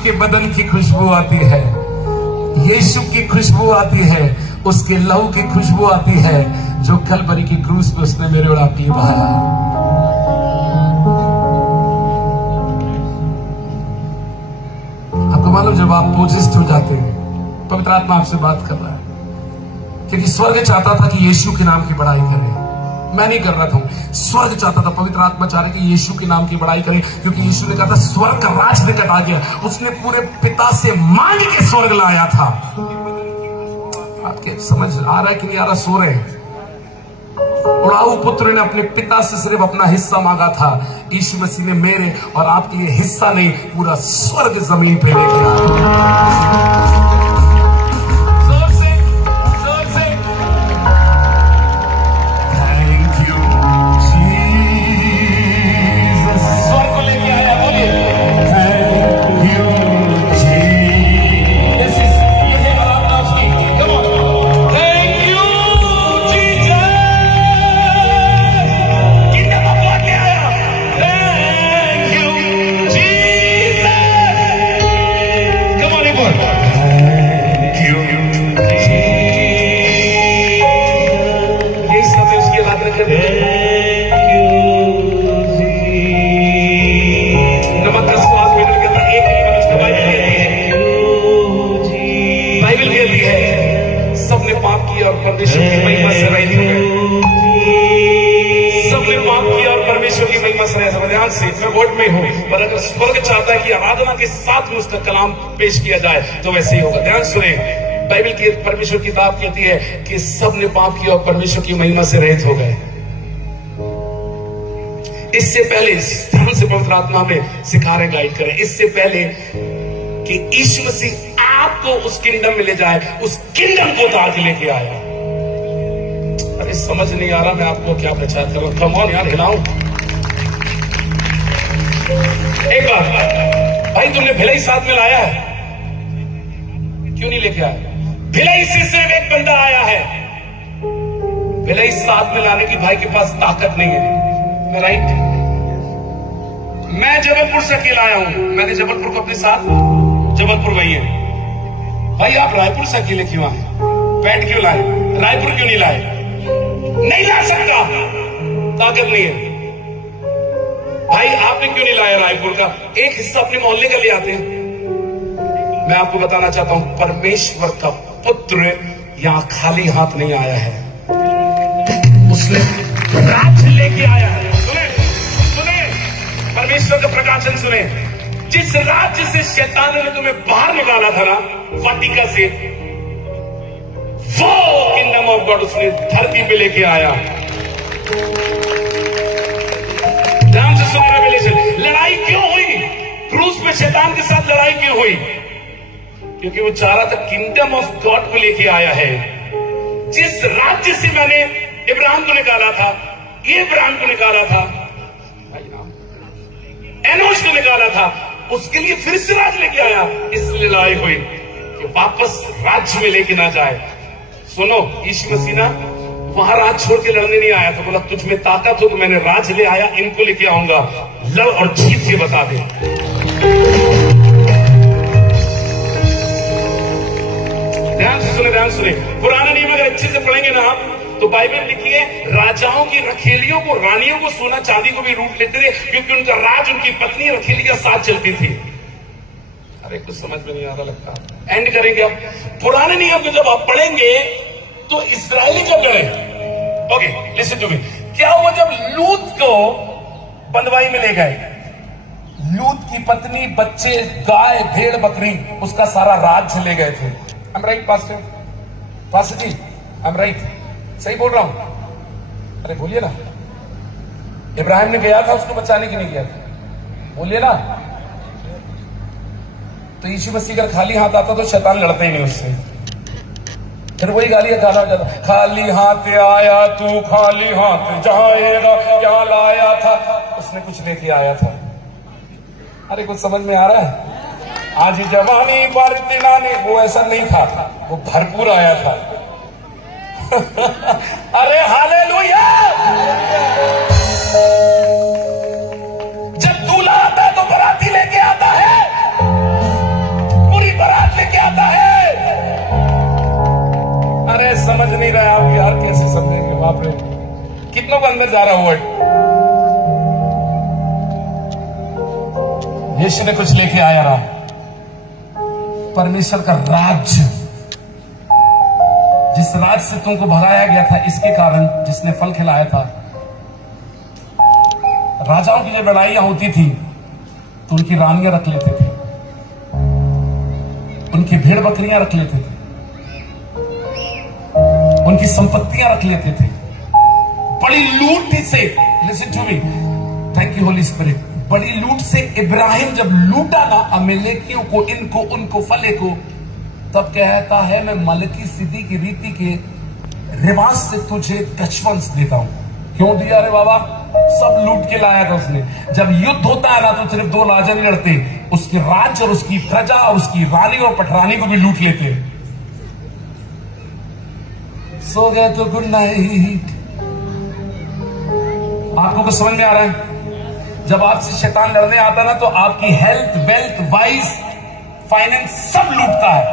के बदन की खुशबू आती है, यीशु की खुशबू आती है, उसके लहू की खुशबू आती है जो कलवरी की क्रूस पे उसने मेरे और आपके लिए बहाया। आपको मालूम, जब आप पोजिस्ट हो जाते हैं, पवित्र आत्मा आपसे बात कर रहा है, क्योंकि स्वर्ग चाहता था कि यीशु के नाम की बड़ाई करें। मैं नहीं कर रहा था, स्वर्ग चाहता था, पवित्र आत्मा चाह रही थी यीशु के नाम की बड़ाई करें, क्योंकि यीशु ने कहा था स्वर्ग का राज निकट आ गया। उसने पूरे पिता से मांग के स्वर्ग लाया था। आपके समझ आ रहा है कि नहीं आ रहा? सो रहे हैं। उड़ाऊ पुत्र ने अपने पिता से सिर्फ अपना हिस्सा मांगा था, यीशु मसीह ने मेरे और आपके लिए हिस्सा नहीं, पूरा स्वर्ग जमीन पे लेके आया। परमेश्वर की महिमा से रहित हो गए। सबने पाप किया और परमेश्वर की महिमा से रहित हो गए। ध्यान से, मैं वर्ड में हूं, पर अगर स्वर्ग चाहता है कि आराधना के साथ में उसका कलाम पेश किया जाए तो वैसे ही होगा। ध्यान सुने, बाइबल की परमेश्वर की किताब कहती है कि सबने पाप किया और परमेश्वर की महिमा से रहित हो गए। इससे पहले ध्यान से पवित्र आत्मा में सिखा रहे, गाइड करें, इससे पहले कि यीशु मसीह आपको उस किंगडम में ले जाए, उस किंगडम को उतार के लेके आया। अरे समझ नहीं आ रहा मैं आपको क्या प्रचार कर रहा हूं। कम ऑन यार, हिलाऊं। एक बात भाई, तुमने भिलाई साथ में लाया है, क्यों नहीं लेके आया? भिलाई से सिर्फ एक बंदा आया है। भिलाई साथ में लाने की भाई के पास ताकत नहीं है। मैं राइट? मैं जबलपुर से अकेला आया हूं। मैंने जबलपुर को अपने साथ जबलपुर गई है। भाई आप रायपुर से अकेले क्यों आए? पैट क्यों लाए? रायपुर क्यों नहीं लाए? नहीं ला सकता, ताकत नहीं है। भाई आपने क्यों नहीं लाया रायपुर का? एक हिस्सा अपने मोहल्ले का ले आते हैं। मैं आपको बताना चाहता हूं, परमेश्वर का पुत्र यहां खाली हाथ नहीं आया है, उसने राज्य लेके आया है। सुने सुने, परमेश्वर का प्रकाशन सुने। जिस राज्य से शैतान ने तुम्हें बाहर निकाला था ना, वाटिका से, वो किंगडम ऑफ गॉड उसने धरती पे लेके आया। ध्यान से सुनो रेवलेशन। लड़ाई क्यों हुई क्रूस पे? शैतान के साथ लड़ाई क्यों हुई? क्योंकि वो चाह रहा था किंगडम ऑफ गॉड को लेके आया है। जिस राज्य से मैंने इब्राहिम को निकाला था, ये इब्राहिम को निकाला था, एनोश को निकाला था, उसके लिए फिर से राज लेके आया। इसलिए लड़ाई हुई कि वापस राज्य में लेके ना जाए। सुनो, यीशु मसीह ना वहां राज छोड़ के लड़ने नहीं आया था। बोला तुझ में ताकत हो तो मैंने राज ले आया, इनको लेके आऊंगा, लड़ और जीत के बता दे। ध्यान से सुने, ध्यान सुने। पुराने नियम अगर अच्छे से पढ़ेंगे ना आप, तो बाइबल लिखी है राजाओं की रखेलियों को, रानियों को सोना चांदी को भी लूट लेते थे, क्योंकि उनका राज, उनकी पत्नी रखेली के साथ चलती थी। अरे कुछ समझ में नहीं आ रहा लगता। एंड करेंगे अब। पुराने नियम को जब आप पढ़ेंगे तो इस्राएली कब लड़े? Okay listen to me. क्या हुआ जब लूत को बंदवाई में ले गए? लूत की पत्नी, बच्चे, गाय, भेड़, बकरी, उसका सारा राज्य ले गए थे। I am right pastor? Pastor ji I am right? सही बोल रहा हूं? अरे बोलिए ना। इब्राहिम ने गया था उसको बचाने के लिए गया था, बोलिए ना। तो यीशु मसीह अगर खाली हाथ आता तो शैतान लड़ता ही नहीं उससे। फिर वही गालियां गाना हो जाता, खाली हाथ आया तू, खाली हाथ जाएगा, क्या लाया था? उसने कुछ लेके आया था। अरे कुछ समझ में आ रहा है? आज जवानी बारती नानी, वो ऐसा नहीं था, वो भरपूर आया था। अरे हालेलुया। जब दूल्हा आता है तो बराती लेके आता है। नहीं रहा आप यार, कैसे समझेंगे? बाप रे, कितनों को अंदर जा रहा वर्ड? यीशु ने कुछ लेके आया रहा, परमेश्वर का राज्य, जिस राज से तुमको भगाया गया था, इसके कारण जिसने फल खिलाया था। राजाओं की जब लड़ाइयां होती थी तो उनकी रानियां रख लेते थे, उनकी भेड़ बकरियां रख लेते थे, उनकी संपत्तियां रख लेते थे। बड़ी लूट से, listen to me, thank you holy spirit, बड़ी लूट से इब्राहिम जब लूटा ना अमेलेकियों को, इनको, उनको, फले को, तब कहता है मैं मलकी सिद्धि की रीति के रिवाज से तुझे दशवंश देता हूं। क्यों दिया रे बाबा? सब लूट के लाया था उसने। जब युद्ध होता है ना तो सिर्फ दो राजा नहीं लड़ते, उसके राज्य और उसकी प्रजा और उसकी रानी और पटरानी को भी लूट लेते हैं। सो गए तो गुड नाइट। आपको कुछ समझ में आ रहा है? जब आपसे शैतान लड़ने आता ना तो आपकी हेल्थ, वेल्थ, वाइस, फाइनेंस सब लूटता है।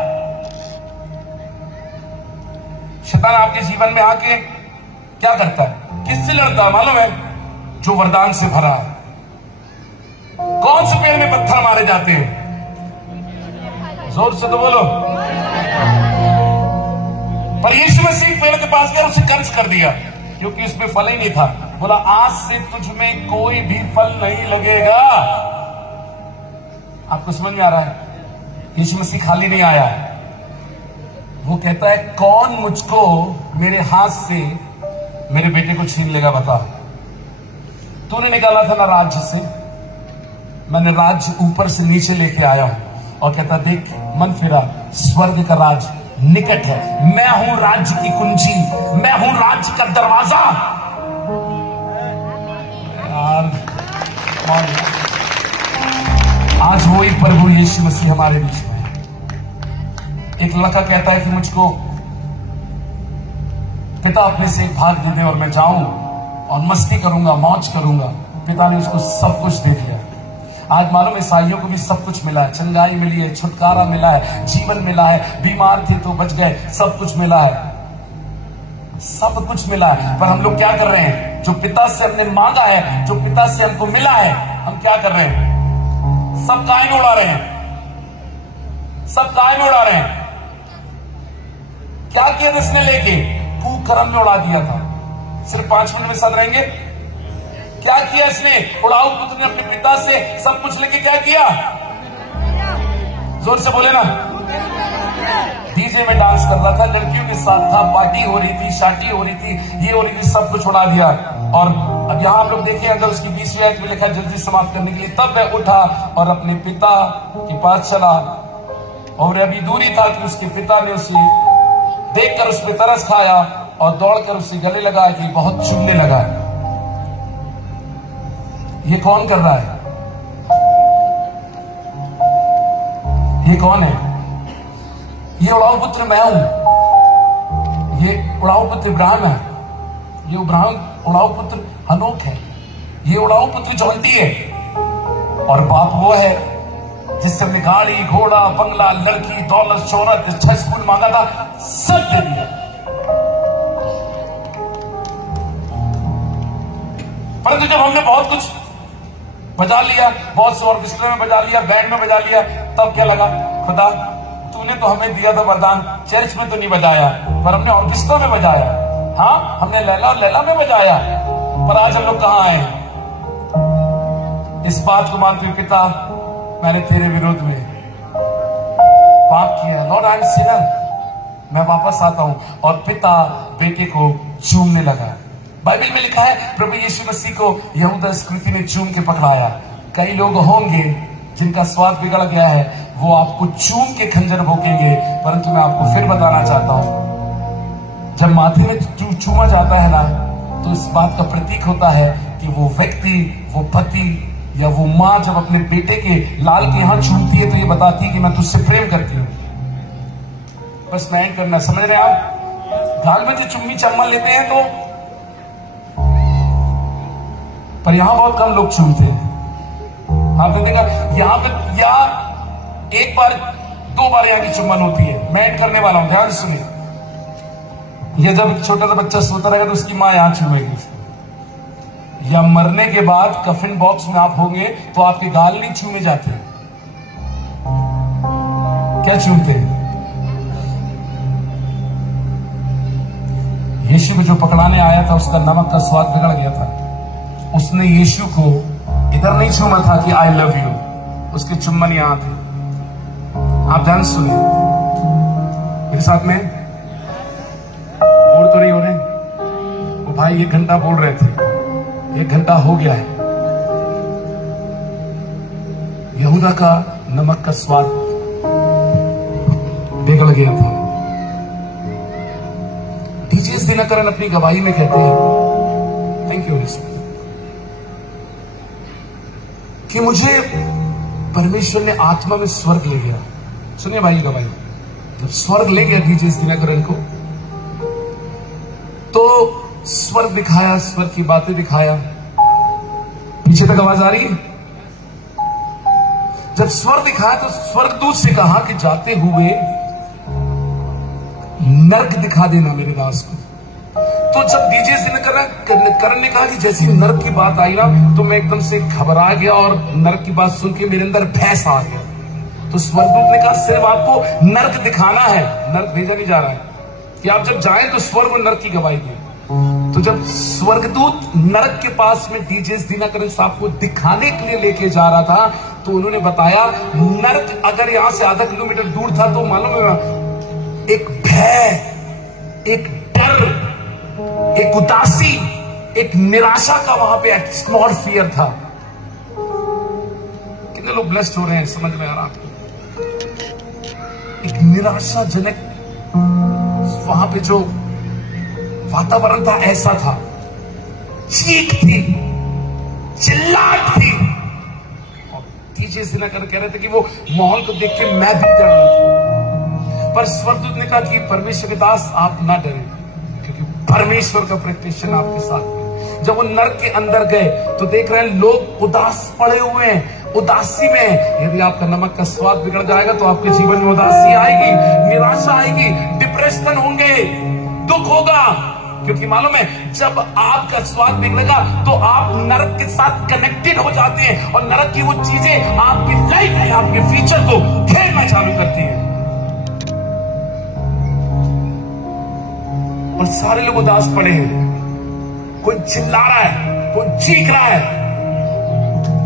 शैतान आपके जीवन में आके क्या करता है? किससे लड़ता है मालूम है? जो वरदान से भरा है। कौन से पेड़ में पत्थर मारे जाते हैं? जोर से तो बोलो। पर यीशु मसीह पेड़ के पास गया, उसे कर्ज कर दिया क्योंकि उसमें फल ही नहीं था। बोला आज से तुझ में कोई भी फल नहीं लगेगा। आपको समझ में आ रहा है? यीशु मसीह खाली नहीं आया है। वो कहता है कौन मुझको मेरे हाथ से मेरे बेटे को छीन लेगा बता। तूने निकाला था ना राज्य से, मैंने राज्य ऊपर से नीचे लेके आया हूं। और कहता देख मन फिरा, स्वर्ग का राज निकट है। मैं हूं राज्य की कुंजी, मैं हूं राज्य का दरवाजा। आज वही प्रभु यीशु मसीह हमारे बीच में है। एक लड़का कहता है कि मुझको पिता अपने से एक भाग दे दे और मैं जाऊं और मस्ती करूंगा, मौज करूंगा। पिता ने उसको सब कुछ दे दिया। आज मालूम ईसाइयों को भी सब कुछ मिला है, चंगाई मिली है, छुटकारा मिला है, जीवन मिला है, बीमार थे तो बच गए, सब कुछ मिला है, सब कुछ मिला है। पर हम लोग क्या कर रहे हैं? जो पिता से हमने मांगा है, जो पिता से हमको मिला है, हम क्या कर रहे हैं? सब काय में उड़ा रहे हैं, सब काय में उड़ा रहे हैं। क्या किया इसने? लेके कर्म में उड़ा दिया था। सिर्फ 5 मिनट में सद रहेंगे। क्या किया इसने? उड़ाऊ पुत्र ने अपने पिता से सब कुछ लेके क्या किया? जोर से बोले ना। डीजे में डांस कर रहा था, लड़कियों के साथ था, पार्टी हो रही थी, शादी हो रही थी, ये हो रही थी, सब कुछ उड़ा दिया। और अब यहां आप लोग देखिए, अगर उसकी 20वीं आयत में लिखा जल्दी समाप्त करने के लिए, तब वह उठा और अपने पिता के पास चला। और अभी दूरी था कि उसके पिता ने उसे देखकर उस पर तरस खाया और दौड़कर उससे गले लगा कि बहुत चुनने लगा। ये कौन कर रहा है? ये कौन है? ये उड़ाऊ पुत्र मैं हूं। ये उड़ाऊ पुत्र इब्राहिम है। ये उड़ाऊ पुत्र हनोक है। ये उड़ाऊ पुत्र जॉन्टी है। और बाप वो है जिससे हमने गाड़ी, घोड़ा, बंगला, लड़की, दौलत, शोहरत, 6 स्कूल मांगा था, सब दे दिया। परंतु जब हमने बहुत कुछ बजा लिया, बहुत से ऑर्केस्ट्रा में बजा लिया, बैंड में बजा लिया, तब क्या लगा? खुदा तूने तो हमें दिया था वरदान, चर्च में तो नहीं बजाया, पर हमने ऑर्केस्ट्रा में बजाया। हाँ, हमने लैला और लैला में बजाया। पर आज हम लोग कहां आए? इस बात को मानते हुए पिता मैंने तेरे विरोध में पाप किया, लॉर्ड आई एम सिनर, मैं वापस आता हूं। और पिता बेटे को चूमने लगा। बाइबल में लिखा है प्रभु यीशु मसीह को यहूदा स्कृति ने चूम के पकड़ाया। कई लोग होंगे जिनका स्वाद बिगड़ गया है, वो आपको चूम के खंजर भोंकेंगे। परंतु मैं आपको फिर बताना चाहता हूं, जब माथे में चूमा जाता है ना, तो इस बात का प्रतीक होता है कि वो व्यक्ति, वो पति या वो माँ जब अपने बेटे के लाल के यहां चूमती है तो ये बताती है कि मैं तुझसे प्रेम करती हूं। बस मैं एंड करना, समझ रहे हैं आप? गाल में जो चुम्मी चम्मा लेते हैं तो, पर यहां बहुत कम लोग चूमते हैं। आपने देखा यहां पे या एक बार 2 बार यहां की चुम्बन होती है। मैं एंड करने वाला हूं, ध्यान सुनिए। ये जब छोटा सा बच्चा सोता रहेगा तो उसकी माँ यहाँ चूमेगी उसको, या मरने के बाद कफिन बॉक्स में आप होंगे तो आपके गाल नहीं चूमे जाते, क्या चूमते हैं? यीशु को जो पकड़ाने आया था उसका नमक का स्वाद बिगड़ गया था। उसने यीशु को इधर नहीं चूमा था कि आई लव यू, उसके चुम्बन यहां थे। आप ध्यान सुनिए मेरे साथ में, और तो नहीं हो रहे? वो भाई 1 घंटा बोल रहे थे, 1 घंटा हो गया है। यहूदा का नमक का स्वाद बिगड़ गया था। डीजे दिनकरन अपनी गवाही में कहते हैं, थैंक यू कि मुझे परमेश्वर ने आत्मा में स्वर्ग ले गया। सुनिए भाई गवाही, जब स्वर्ग ले गया डीजे दिनकरन को तो स्वर्ग दिखाया, स्वर्ग की बातें दिखाया। पीछे तक आवाज आ रही है? जब स्वर्ग दिखाया तो स्वर्गदूत से कहा कि जाते हुए नरक दिखा देना मेरे दास को। तो जब डीजे दिनकरन ने कहा कि जैसी नरक की बात आई ना तो मैं एकदम से घबरा गया और नरक की बात सुन के मेरे अंदर भैंस आ गया। तो स्वर्गदूत ने कहा सिर्फ आपको नरक दिखाना है, नरक भेजा नहीं जा रहा है, कि आप जब जाएं तो स्वर्ग और नरक की गवाही दें। तो जब स्वर्गदूत नरक के पास में डीजे दिनकरन साहब को दिखाने के लिए लेके जा रहा था तो उन्होंने बताया नरक अगर यहां से आधा किलोमीटर दूर था तो मालूम है एक भय, एक डर, एक उदासी, एक निराशा का वहां पे एटमॉस्फियर था। कितने लोग ब्लेस्ड हो रहे हैं समझ में आ रहा आपको? एक निराशाजनक वहां पे जो वातावरण था ऐसा था, चीख थी, चिल्लाहट थी। और डीजे दिनकरन कह रहे थे कि वो माहौल को देख के मैं भी डर रहा था। पर स्वर्गदूत ने कहा कि परमेश्वर के दास आप ना डरें क्योंकि परमेश्वर का प्रोटेक्शन आपके साथ है। जब वो नरक के अंदर गए तो देख रहे हैं लोग उदास पड़े हुए हैं, उदासी में। यदि आपका नमक का स्वाद बिगड़ जाएगा तो आपके जीवन में उदासी आएगी, निराशा आएगी, डिप्रेशन होंगे, दुख होगा। क्योंकि मालूम है जब आपका स्वाद बिगड़ेगा तो आप नरक के साथ कनेक्टेड हो जाते हैं और नरक की वो चीजें आपकी लाइफ है, आपके फ्यूचर को खेलना चालू करती है। और सारे लोग उदास पड़े हैं, कोई चिल्ला रहा है, कोई चीख रहा है।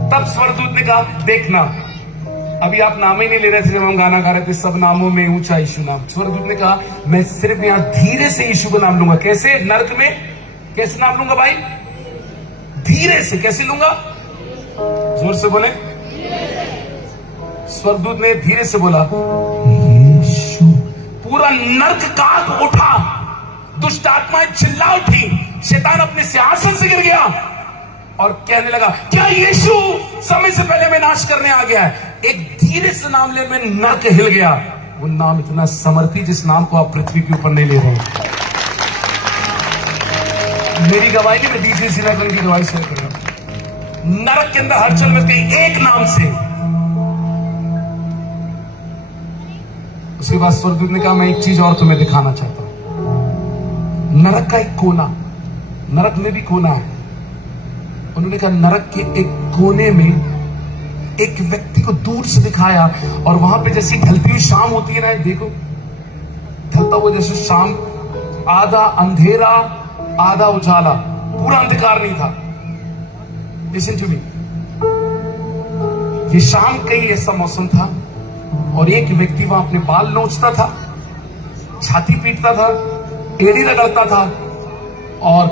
तब स्वर्गदूत ने कहा देखना, अभी आप नाम ही नहीं ले रहे थे जब हम गाना गा रहे थे, सब नामों में ऊंचा यीशु नाम। स्वर्गदूत ने कहा मैं सिर्फ यहां धीरे से यीशु को नाम लूंगा। कैसे? नरक में कैसे नाम लूंगा भाई? धीरे से। कैसे लूंगा? जोर से बोले। स्वर्गदूत ने धीरे से बोला यीशु। पूरा नरक कांप उठा, दुष्ट आत्माएं चिल्ला उठी, शैतान अपने सिंहासन से गिर गया और कहने लगा क्या यीशु समय से पहले मैं नाश करने आ गया है? एक धीरे से नाम ले में नरक हिल गया। वो नाम इतना समर्थी जिस नाम को आप पृथ्वी के ऊपर नहीं ले रहे हैं। मेरी गवाही नहीं, मैं डीजे दिनकरन की गवाही शेयर कर रहा हूं। नरक के अंदर हलचल मच गई एक नाम से। उसके बाद स्वर्गदूत ने कहा मैं एक चीज और तुम्हें दिखाना चाहता हूं। नरक का एक कोना, नरक में भी कोना है। उन्होंने कहा नरक के एक कोने में एक व्यक्ति को दूर से दिखाया और वहां पे जैसी ढलती हुई शाम होती है ना, देखो ढलता हुआ जैसे शाम, आधा अंधेरा आधा उजाला, पूरा अंधकार नहीं था। लिसन टू मी, ये शाम कई ऐसा मौसम था और एक व्यक्ति वहां अपने बाल नोचता था, छाती पीटता था, एड़ी रगड़ता था और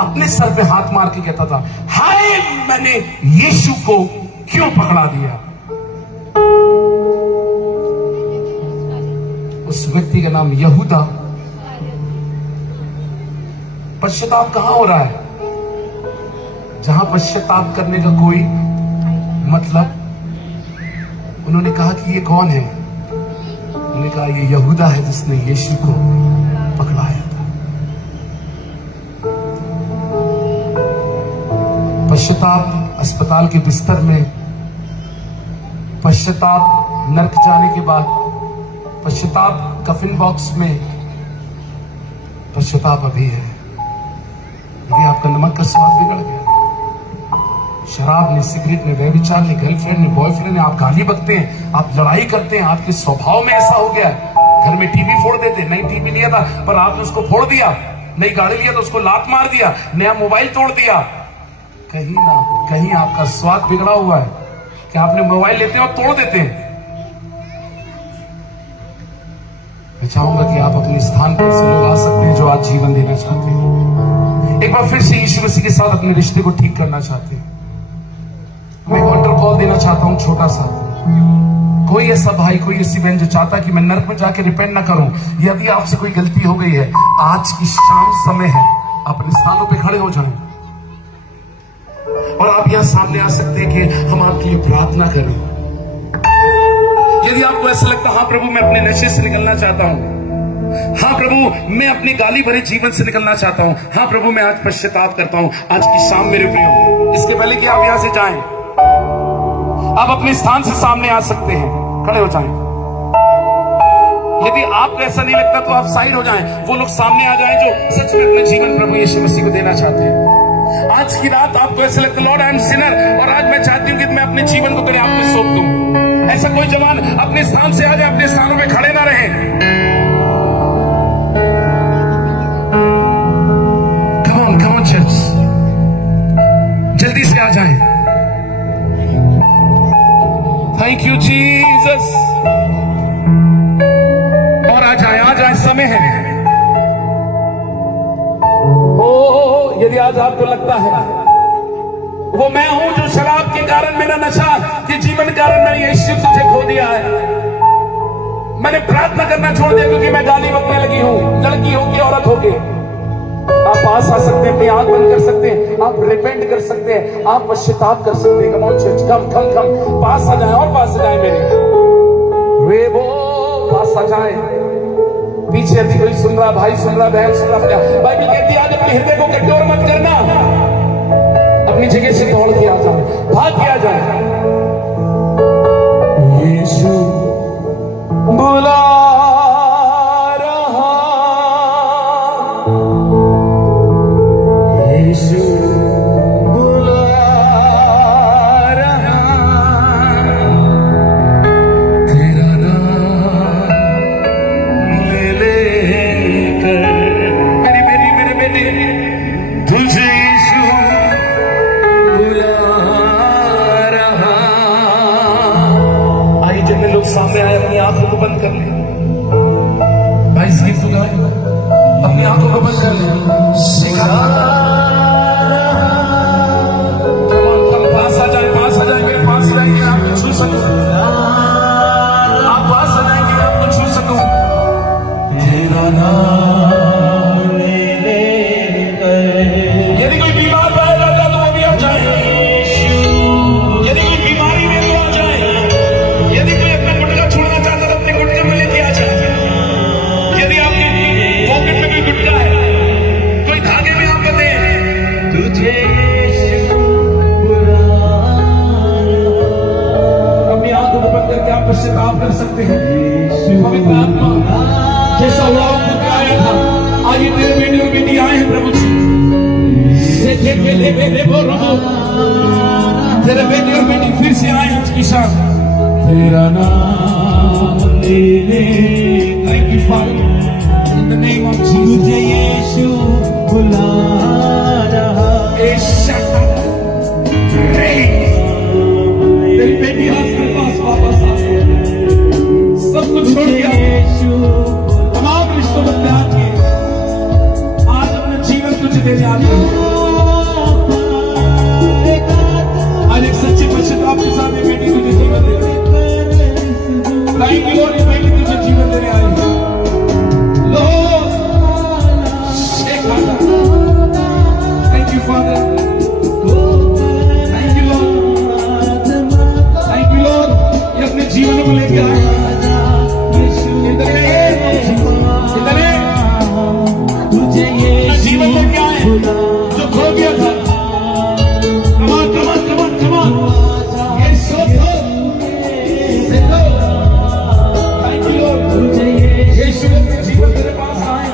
अपने सर पे हाथ मार के कहता था हाय मैंने यीशु को क्यों पकड़ा दिया। उस व्यक्ति का नाम यहूदा। पश्चाताप कहां हो रहा है? जहां पश्चाताप करने का कोई मतलब। उन्होंने कहा कि ये कौन है? उन्होंने कहा ये यहूदा है जिसने यीशु को पकड़ाया था। पश्चाताप अस्पताल के बिस्तर में, पश्चाताप नरक जाने के बाद, पश्चाताप कफिन बॉक्स में, पश्चाताप अभी है। यदि आपका नमक का स्वाद बिगड़ गया, शराब ने, सिगरेट ने, व्यभिचार ने, गर्लफ्रेंड ने, बॉयफ्रेंड ने, आप गाली बकते हैं, आप लड़ाई करते हैं, आपके स्वभाव में ऐसा हो गया है। घर में टीवी फोड़ देते, नई टीवी लिया था पर आपने उसको फोड़ दिया, नई गाड़ी लिया तो उसको लात मार दिया, नया मोबाइल तोड़ दिया। कहीं ना कहीं आपका स्वाद बिगड़ा हुआ है कि आपने मोबाइल लेते हैं और तोड़ देते हैं। मैं चाहूंगा कि आप अपने स्थान पर से लोग आ सकते हैं जो आज जीवन देना चाहते हैं, एक बार फिर से यीशु मसीह के साथ अपने रिश्ते को ठीक करना चाहते हैं। मैं एक ऑल्टर कॉल देना चाहता हूं, छोटा सा। कोई ऐसा भाई, कोई ऐसी बहन जो चाहता है कि मैं नरक में जाके रिपेंट ना करूं, यदि आपसे कोई गलती हो गई है, आज की शाम समय है, अपने स्थानों पे खड़े हो जाएं और आप यहां सामने आ सकते हैं कि हम आपके लिए प्रार्थना करें। यदि आपको ऐसा लगता है, हाँ प्रभु मैं अपने नशे से निकलना चाहता हूं, हाँ प्रभु मैं अपनी गाली भरे जीवन से निकलना चाहता हूं, हाँ प्रभु मैं आज पश्चाताप करता हूं, आज की शाम मेरे प्रिय। इसके पहले कि आप यहां से जाएं, आप अपने स्थान से सामने आ सकते हैं, खड़े हो जाएं। यदि आपको ऐसा नहीं लगता तो आप साइड हो जाएं, वो लोग सामने आ जाएं जो सच में अपना जीवन प्रभु यीशु मसीह को देना चाहते हैं। आज की रात आपको ऐसा लगता है, लॉर्ड आई एम सिनर, और आज मैं चाहती हूँ कि मैं अपने जीवन को तेरे हाथ में सौंप दूं। ऐसा कोई जवान अपने स्थान से आ जाए, अपने स्थानों में खड़े ना रहे। कम ऑन चर्च, जल्दी से आ जाएं। Thank you Jesus. और आ जाए, समय है। ओ, यदि आज आपको लगता है वो मैं हूं जो शराब के कारण, मेरा नशा के जीवन के कारण मैंने यीशु तुझे खो दिया है, मैंने प्रार्थना करना छोड़ दिया क्योंकि मैं गाली बकने लगी हूं, लड़की हो के, औरत हो के, आप पास आ सकते हैं, अपनी आंख बंद कर सकते हैं, आप रिपेंट कर सकते हैं, आप पश्चाताप कर सकते हैं। कम ऑन चर्च, कम पास आ जाए, और पास आ जाए मेरे वे, वो पास आ जाए। पीछे यदि कोई सुन रहा, भाई सुन रहा, बहन सुन रहा, बाइबल कहती है आज अपने हृदय को कठोर मत करना, अपनी जगह से दौड़ के आ जाए, भाग के आ जाए। यीशु बुला रहा, यीशु बुला रहा, तेरा नाम ले लेकर, मेरे बेटे तुझे यीशु बुला रहा। आइए जितने लोग सामने आए अपनी आंखों को बंद कर ले, भाई इस गीत को गाए, अपनी आंखों को बंद कर ले। पास आ जाए, मेरे पास जाएंगे, आपको छू सकूं, आप पास आ जाएंगे, आपको छू सकूं। तेरा नाम ले लेकर, यदि कोई बीमार पाया जाता तो वो भी आ जाए, यदि कोई बीमारी में तो आ जाए, यदि कोई अपना गुटखा छोड़ना चाहता तो अपने गुटखे में लेके आ जाए, यदि आपके पॉकेट में कोई गुटखा है, कोई धागे में आप बंधे, तुझे अपनी आंखों को बंद करके आप पश्चाताप कर सकते हैं। पवित्र आत्मा जैसा हुआ आया था, आइए तेरे बेटे और बेटी आए हैं प्रभु जी, तेरे बेटे और बेटी फिर से आए आज की शाम, तेरा नाम ले ले। Thank you father, in the name of Jesus. तुझे यीशु बुला रहा, तेरी बेटी आज मेरे पास वापस आ, सब कुछ छोड़ दिया, तमाम रिश्तों को त्याग किए, आज अपना जीवन तुझे देने आते हैं। आज एक सच्चे पश्चाताप के साथ ये बेटी तुझे जीवन दे रही है। थैंक यू लॉर्ड, ये बेटी तुझे जीवन देने आई है। Lord thank you father, thank you Lord, thank you Lord, ये अपने जीवन को लेकर आए, जीवन लेके आए जो खो गया था। कमान ये सोचो, थैंक यू लॉर्ड, यीशु अपने जीवन तेरे पास आए।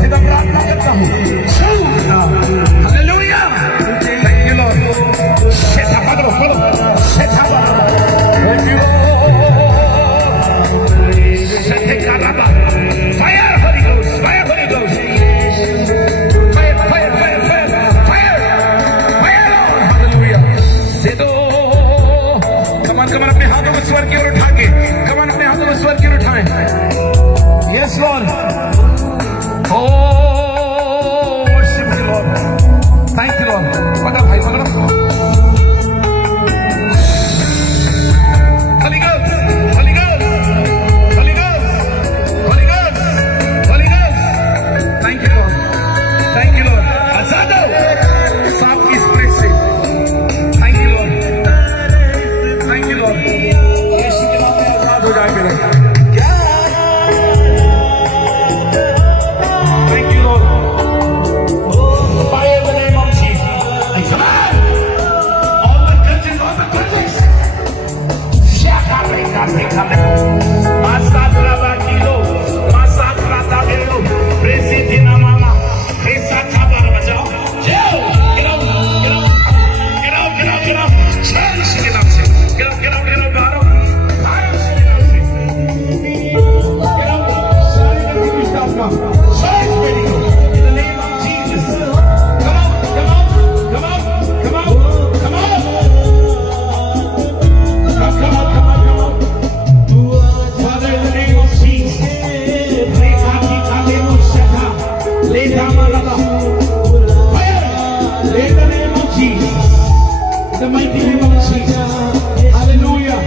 पिता प्रार्थना करता हूँ, हालेलुया, थैंक यू लॉर्ड, शेठा पकड़ो, शेठा पकड़ो, थैंक यू शेठे का रबा, fire Holi ghost, fire Holi ghost, fire fire fire fire fire fire, hallelujah. से दो कमान अपने हाथों को स्वर की ओर उठा के, कमान अपने हाथों को स्वर की ओर उठाएं। Yes Lord, O worship you Lord, thank you Lord. पकड़ भाई पकड़ो, holy ghost, holy ghost, holy ghost, holy ghost, holy ghost, thank you Lord, thank you Lord. आजाद हो सांप की स्प्रेड से, thank you Lord, thank you Lord. Yeshu के नाम में आजाद हो जाएंगे लोग। Thank you, Lord. Fire in the name of Jesus. Come on! All the curtains, all the curtains. Masa Trabakilo, Masa Tratabelo, Presidina Mama, Esa Kabar Bajao. Joe, get up, get up, get up, get up, get up. Challenge, get up, get up, get up, get up, get up. Get up, sorry, let me stop now. In the name of Jesus. Come on, come on, come on, come on, come on. Come on, come on, come on. Father, in the name of Jesus. In the name of Jesus. In the mighty name of Jesus. Hallelujah.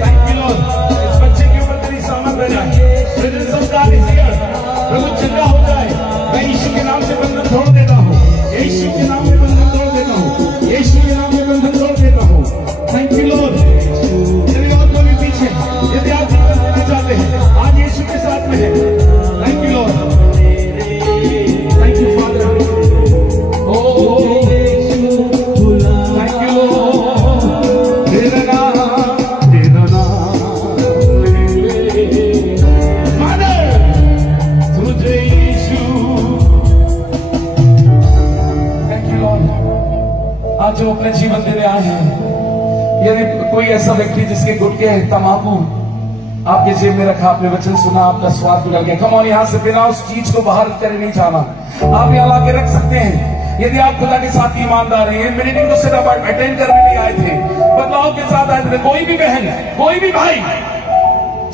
Thank you, Lord. इस बच्चे के ऊपर तेरी सामत है जाए। Presence of God is here. प्रभु चंगा हो जाए। मैं यीशु के नाम से बंधन तोड़ देता हूँ, यीशु के नाम में बंधन तोड़ देता हूँ, यीशु के नाम में बंधन तोड़ देता हूँ। Thank you Lord. यदि और कोई पीछे, यदि आप जीवन देना चाहते हैं, आज यीशु के साथ में है। Thank you Lord, thank you father. Thank you Lord. तेरा नाम फादर, तुझे आज जो अपने जीवन देने आए हैं, यदि कोई ऐसा व्यक्ति जिसके गुटके है, तंबाकू आपके जेब में रखा, आपने वचन सुना, आपका स्वाद बिगड़ गया, कम ऑन यहाँ से बिना उस चीज को बाहर करे नहीं जाना, आप यहाँ ला के रख सकते हैं। यदि आप खुदा के साथ ईमानदार हैं, मीटिंग को सिर्फ अटेंड करने नहीं आए थे, बदलाव के साथ आए थे। कोई भी बहन, कोई भी भाई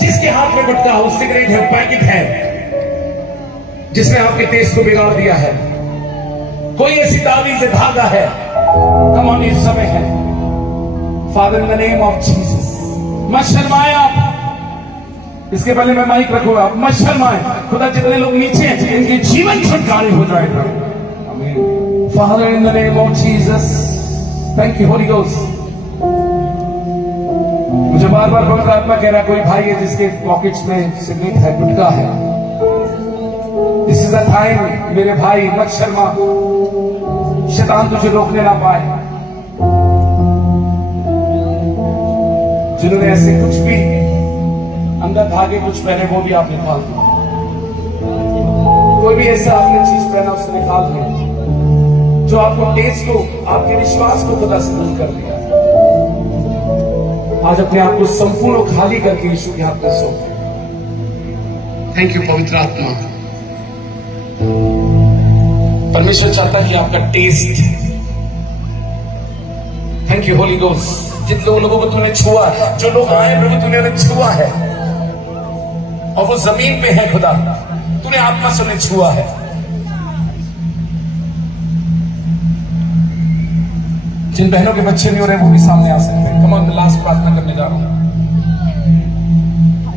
जिसके हाथ में गुटका हो, सिगरेट है, पैकेट है, जिसने आपके टेस्ट को बिगाड़ दिया है, कोई ऐसी तावीज से भागा है, कम ऑन इस समय है। Father in the name of Jesus, मत शर्माए आप। इसके पहले मैं माइक रखूंगा, आप मत शर्माए। खुदा जितने लोग नीचे हैं, इनके जीवन छुटकारे हो जाएगा। Father in the name of Jesus, thank you holy ghost. मुझे बार बार पवित्र आत्मा कह रहा, कोई भाई है जिसके पॉकेट्स में सिगरेट है, गुटखा है, दिस इज द टाइम मेरे भाई, मत शर्मा, शैतान तुझे रोकने ना पाए। जिन्होंने ऐसे कुछ भी अंदर धागे कुछ पहने, वो भी आप निकाल दो। कोई भी ऐसा आपने चीज पहना, उसे निकाल दिया जो आपको टेस्ट को, आपके विश्वास को खुदा से दूर कर दिया। आज अपने आप को संपूर्ण खाली करके यीशु के हाथ में सौंप। थैंक यू पवित्र आत्मा। परमेश्वर चाहता है कि आपका test, thank you holy ghost. जितने लोगों को तूने छुआ, जो लोग आए प्रभु, तूने उन्हें छुआ है और वो जमीन पे है खुदा, तूने आत्मा से उन्हें छुआ है। जिन बहनों के बच्चे नहीं हो रहे, वो भी सामने आ सकते हैं। कम ऑन, मैं लास्ट प्रार्थना करने जा रहा हूं।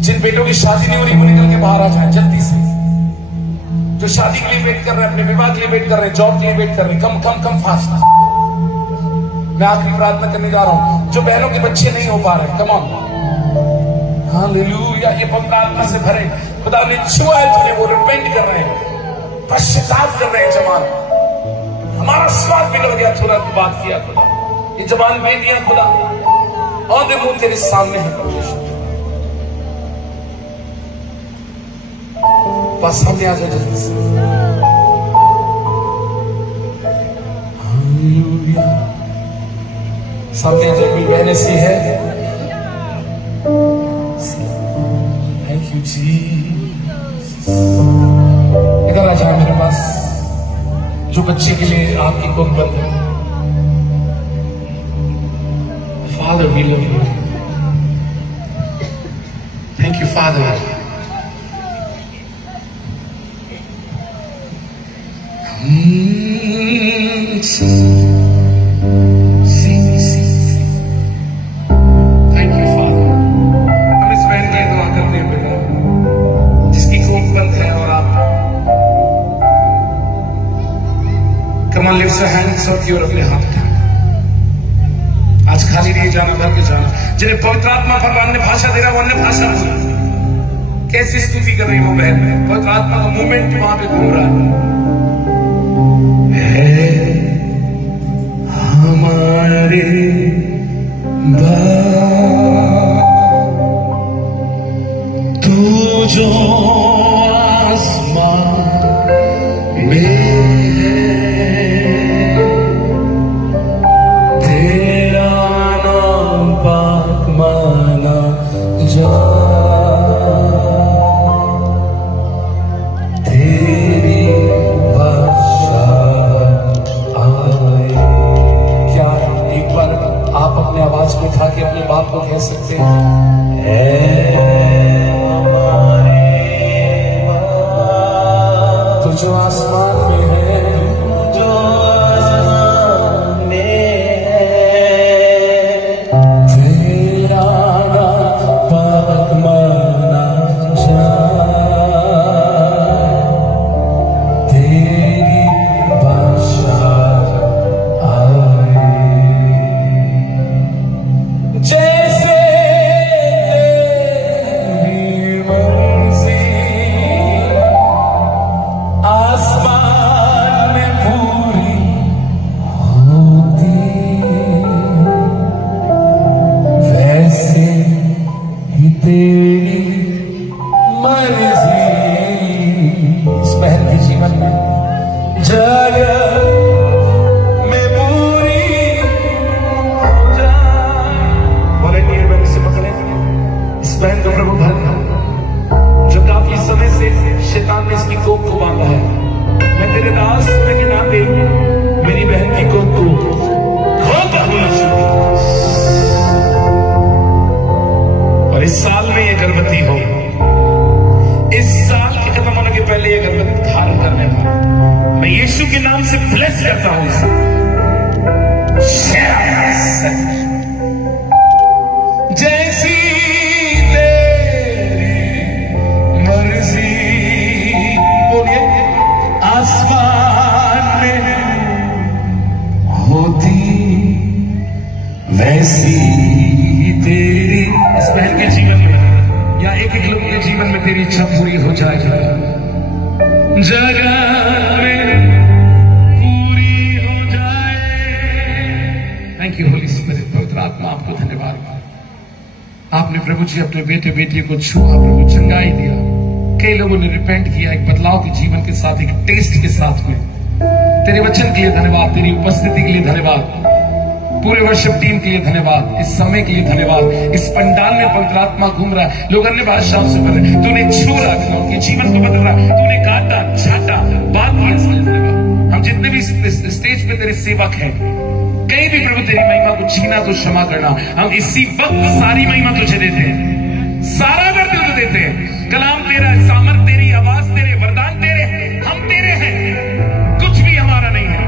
जिन बेटों की शादी नहीं हो रही, वो निकल के बाहर आ जाए जल्दी से। जो शादी के लिए वेट कर रहे हैं, अपने विवाह के लिए वेट कर रहे हैं, जॉब के लिए वेट कर रहे हैं, कम फास्ट। मैं आखिरी प्रार्थना करने जा रहा हूं। जो बहनों के बच्चे नहीं हो पा रहे, कम ऑन, हालेलुया, ये पवित्र आत्मा से भरे। खुदा ने छुआ है तुझे, वो रिपेंट कर रहे हैं, पश्चाताप कर रहे हैं। जवान, हमारा स्वाद बिगड़ गया, तुरंत बात किया खुदा, ये जवान में दिया खुदा, और देखो तेरे सामने है परमेश्वर। बस सामने आ जाए जल्दी से। सामने जब भी बहने सी है। थैंक यू जी। इधर आ जाए मेरे पास, जो बच्चे के लिए आपकी कोख बंद है। Father, we love you. Thank you, Father. Thank you, Father. हम इस बहन के लिए दुआ करते हैं बेटा, जिसकी कोख बंद है और आप Come on, lift your hands up और अपने हाथ उठाओ। आज खाली नहीं जाना, भर के जाना। जिन्हें पवित्र आत्मा भगवान ने भाषा दे रहा है वो अन्य भाषा बोल। कैसी स्तुति कर रही वो बहन, पवित्र आत्मा का मूवमेंट वहां पे घूम रहा है। हमारे तू जो आसमां में उठा के अपने बाप को कह सकते हैं, तो जो आसमान में है, जो आसमान में है, तेरा नाम पाक माना जाए, तेरी बादशाह यीशु के नाम से ब्लेस करता हूं। जैसी तेरी मर्जी, बोलिए, आसमान में होती वैसी तेरी, इस बहन के जीवन में या एक एक लोग के जीवन में तेरी इच्छा पूरी हो जाएगी। जगह थैंक यू होली स्पिरिट, पवित्र आत्मा आपको धन्यवाद। आपने प्रभु जी अपने बेटे बेटी को छुआ, प्रभु चंगाई दिया। कई लोगों ने रिपेंट किया, एक बदलाव के जीवन के साथ, एक टेस्ट के साथ में। तेरे वचन के लिए धन्यवाद, तेरी उपस्थिति के लिए धन्यवाद, पूरे वर्शिप टीम के लिए धन्यवाद, इस समय के लिए धन्यवाद। इस पंडाल में पवित्र आत्मा घूम रहा है, लोग अन्य भाषाओं से बोल रहे हैं, तूने छुआ, उनके जीवन को बदल रहा, तूने काटा, छाटा, बात किया। हम जितने भी स्टेज पे तेरे सेवक हैं, कहीं भी प्रभु तेरी महिमा को छीना तो क्षमा करना। हम इसी वक्त सारी महिमा तुझे देते हैं, सारा कर तुझे देते हैं। कलाम तेरा, सामर्थ तेरी, आवाज तेरे, वरदान तेरे, हम तेरे हैं, कुछ भी हमारा नहीं है,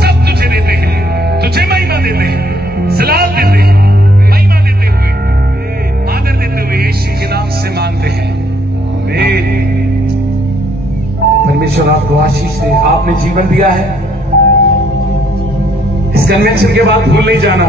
सब तुझे देते हैं, तुझे महिमा देते हैं, जलाल देते हैं, महिमा देते हुए, आदर देते हुए यीशु के नाम से मांगते हैं। परमेश्वर आपको आशीष दे। आपने जीवन दिया है, इस कन्वेंशन के बाद भूल नहीं जाना।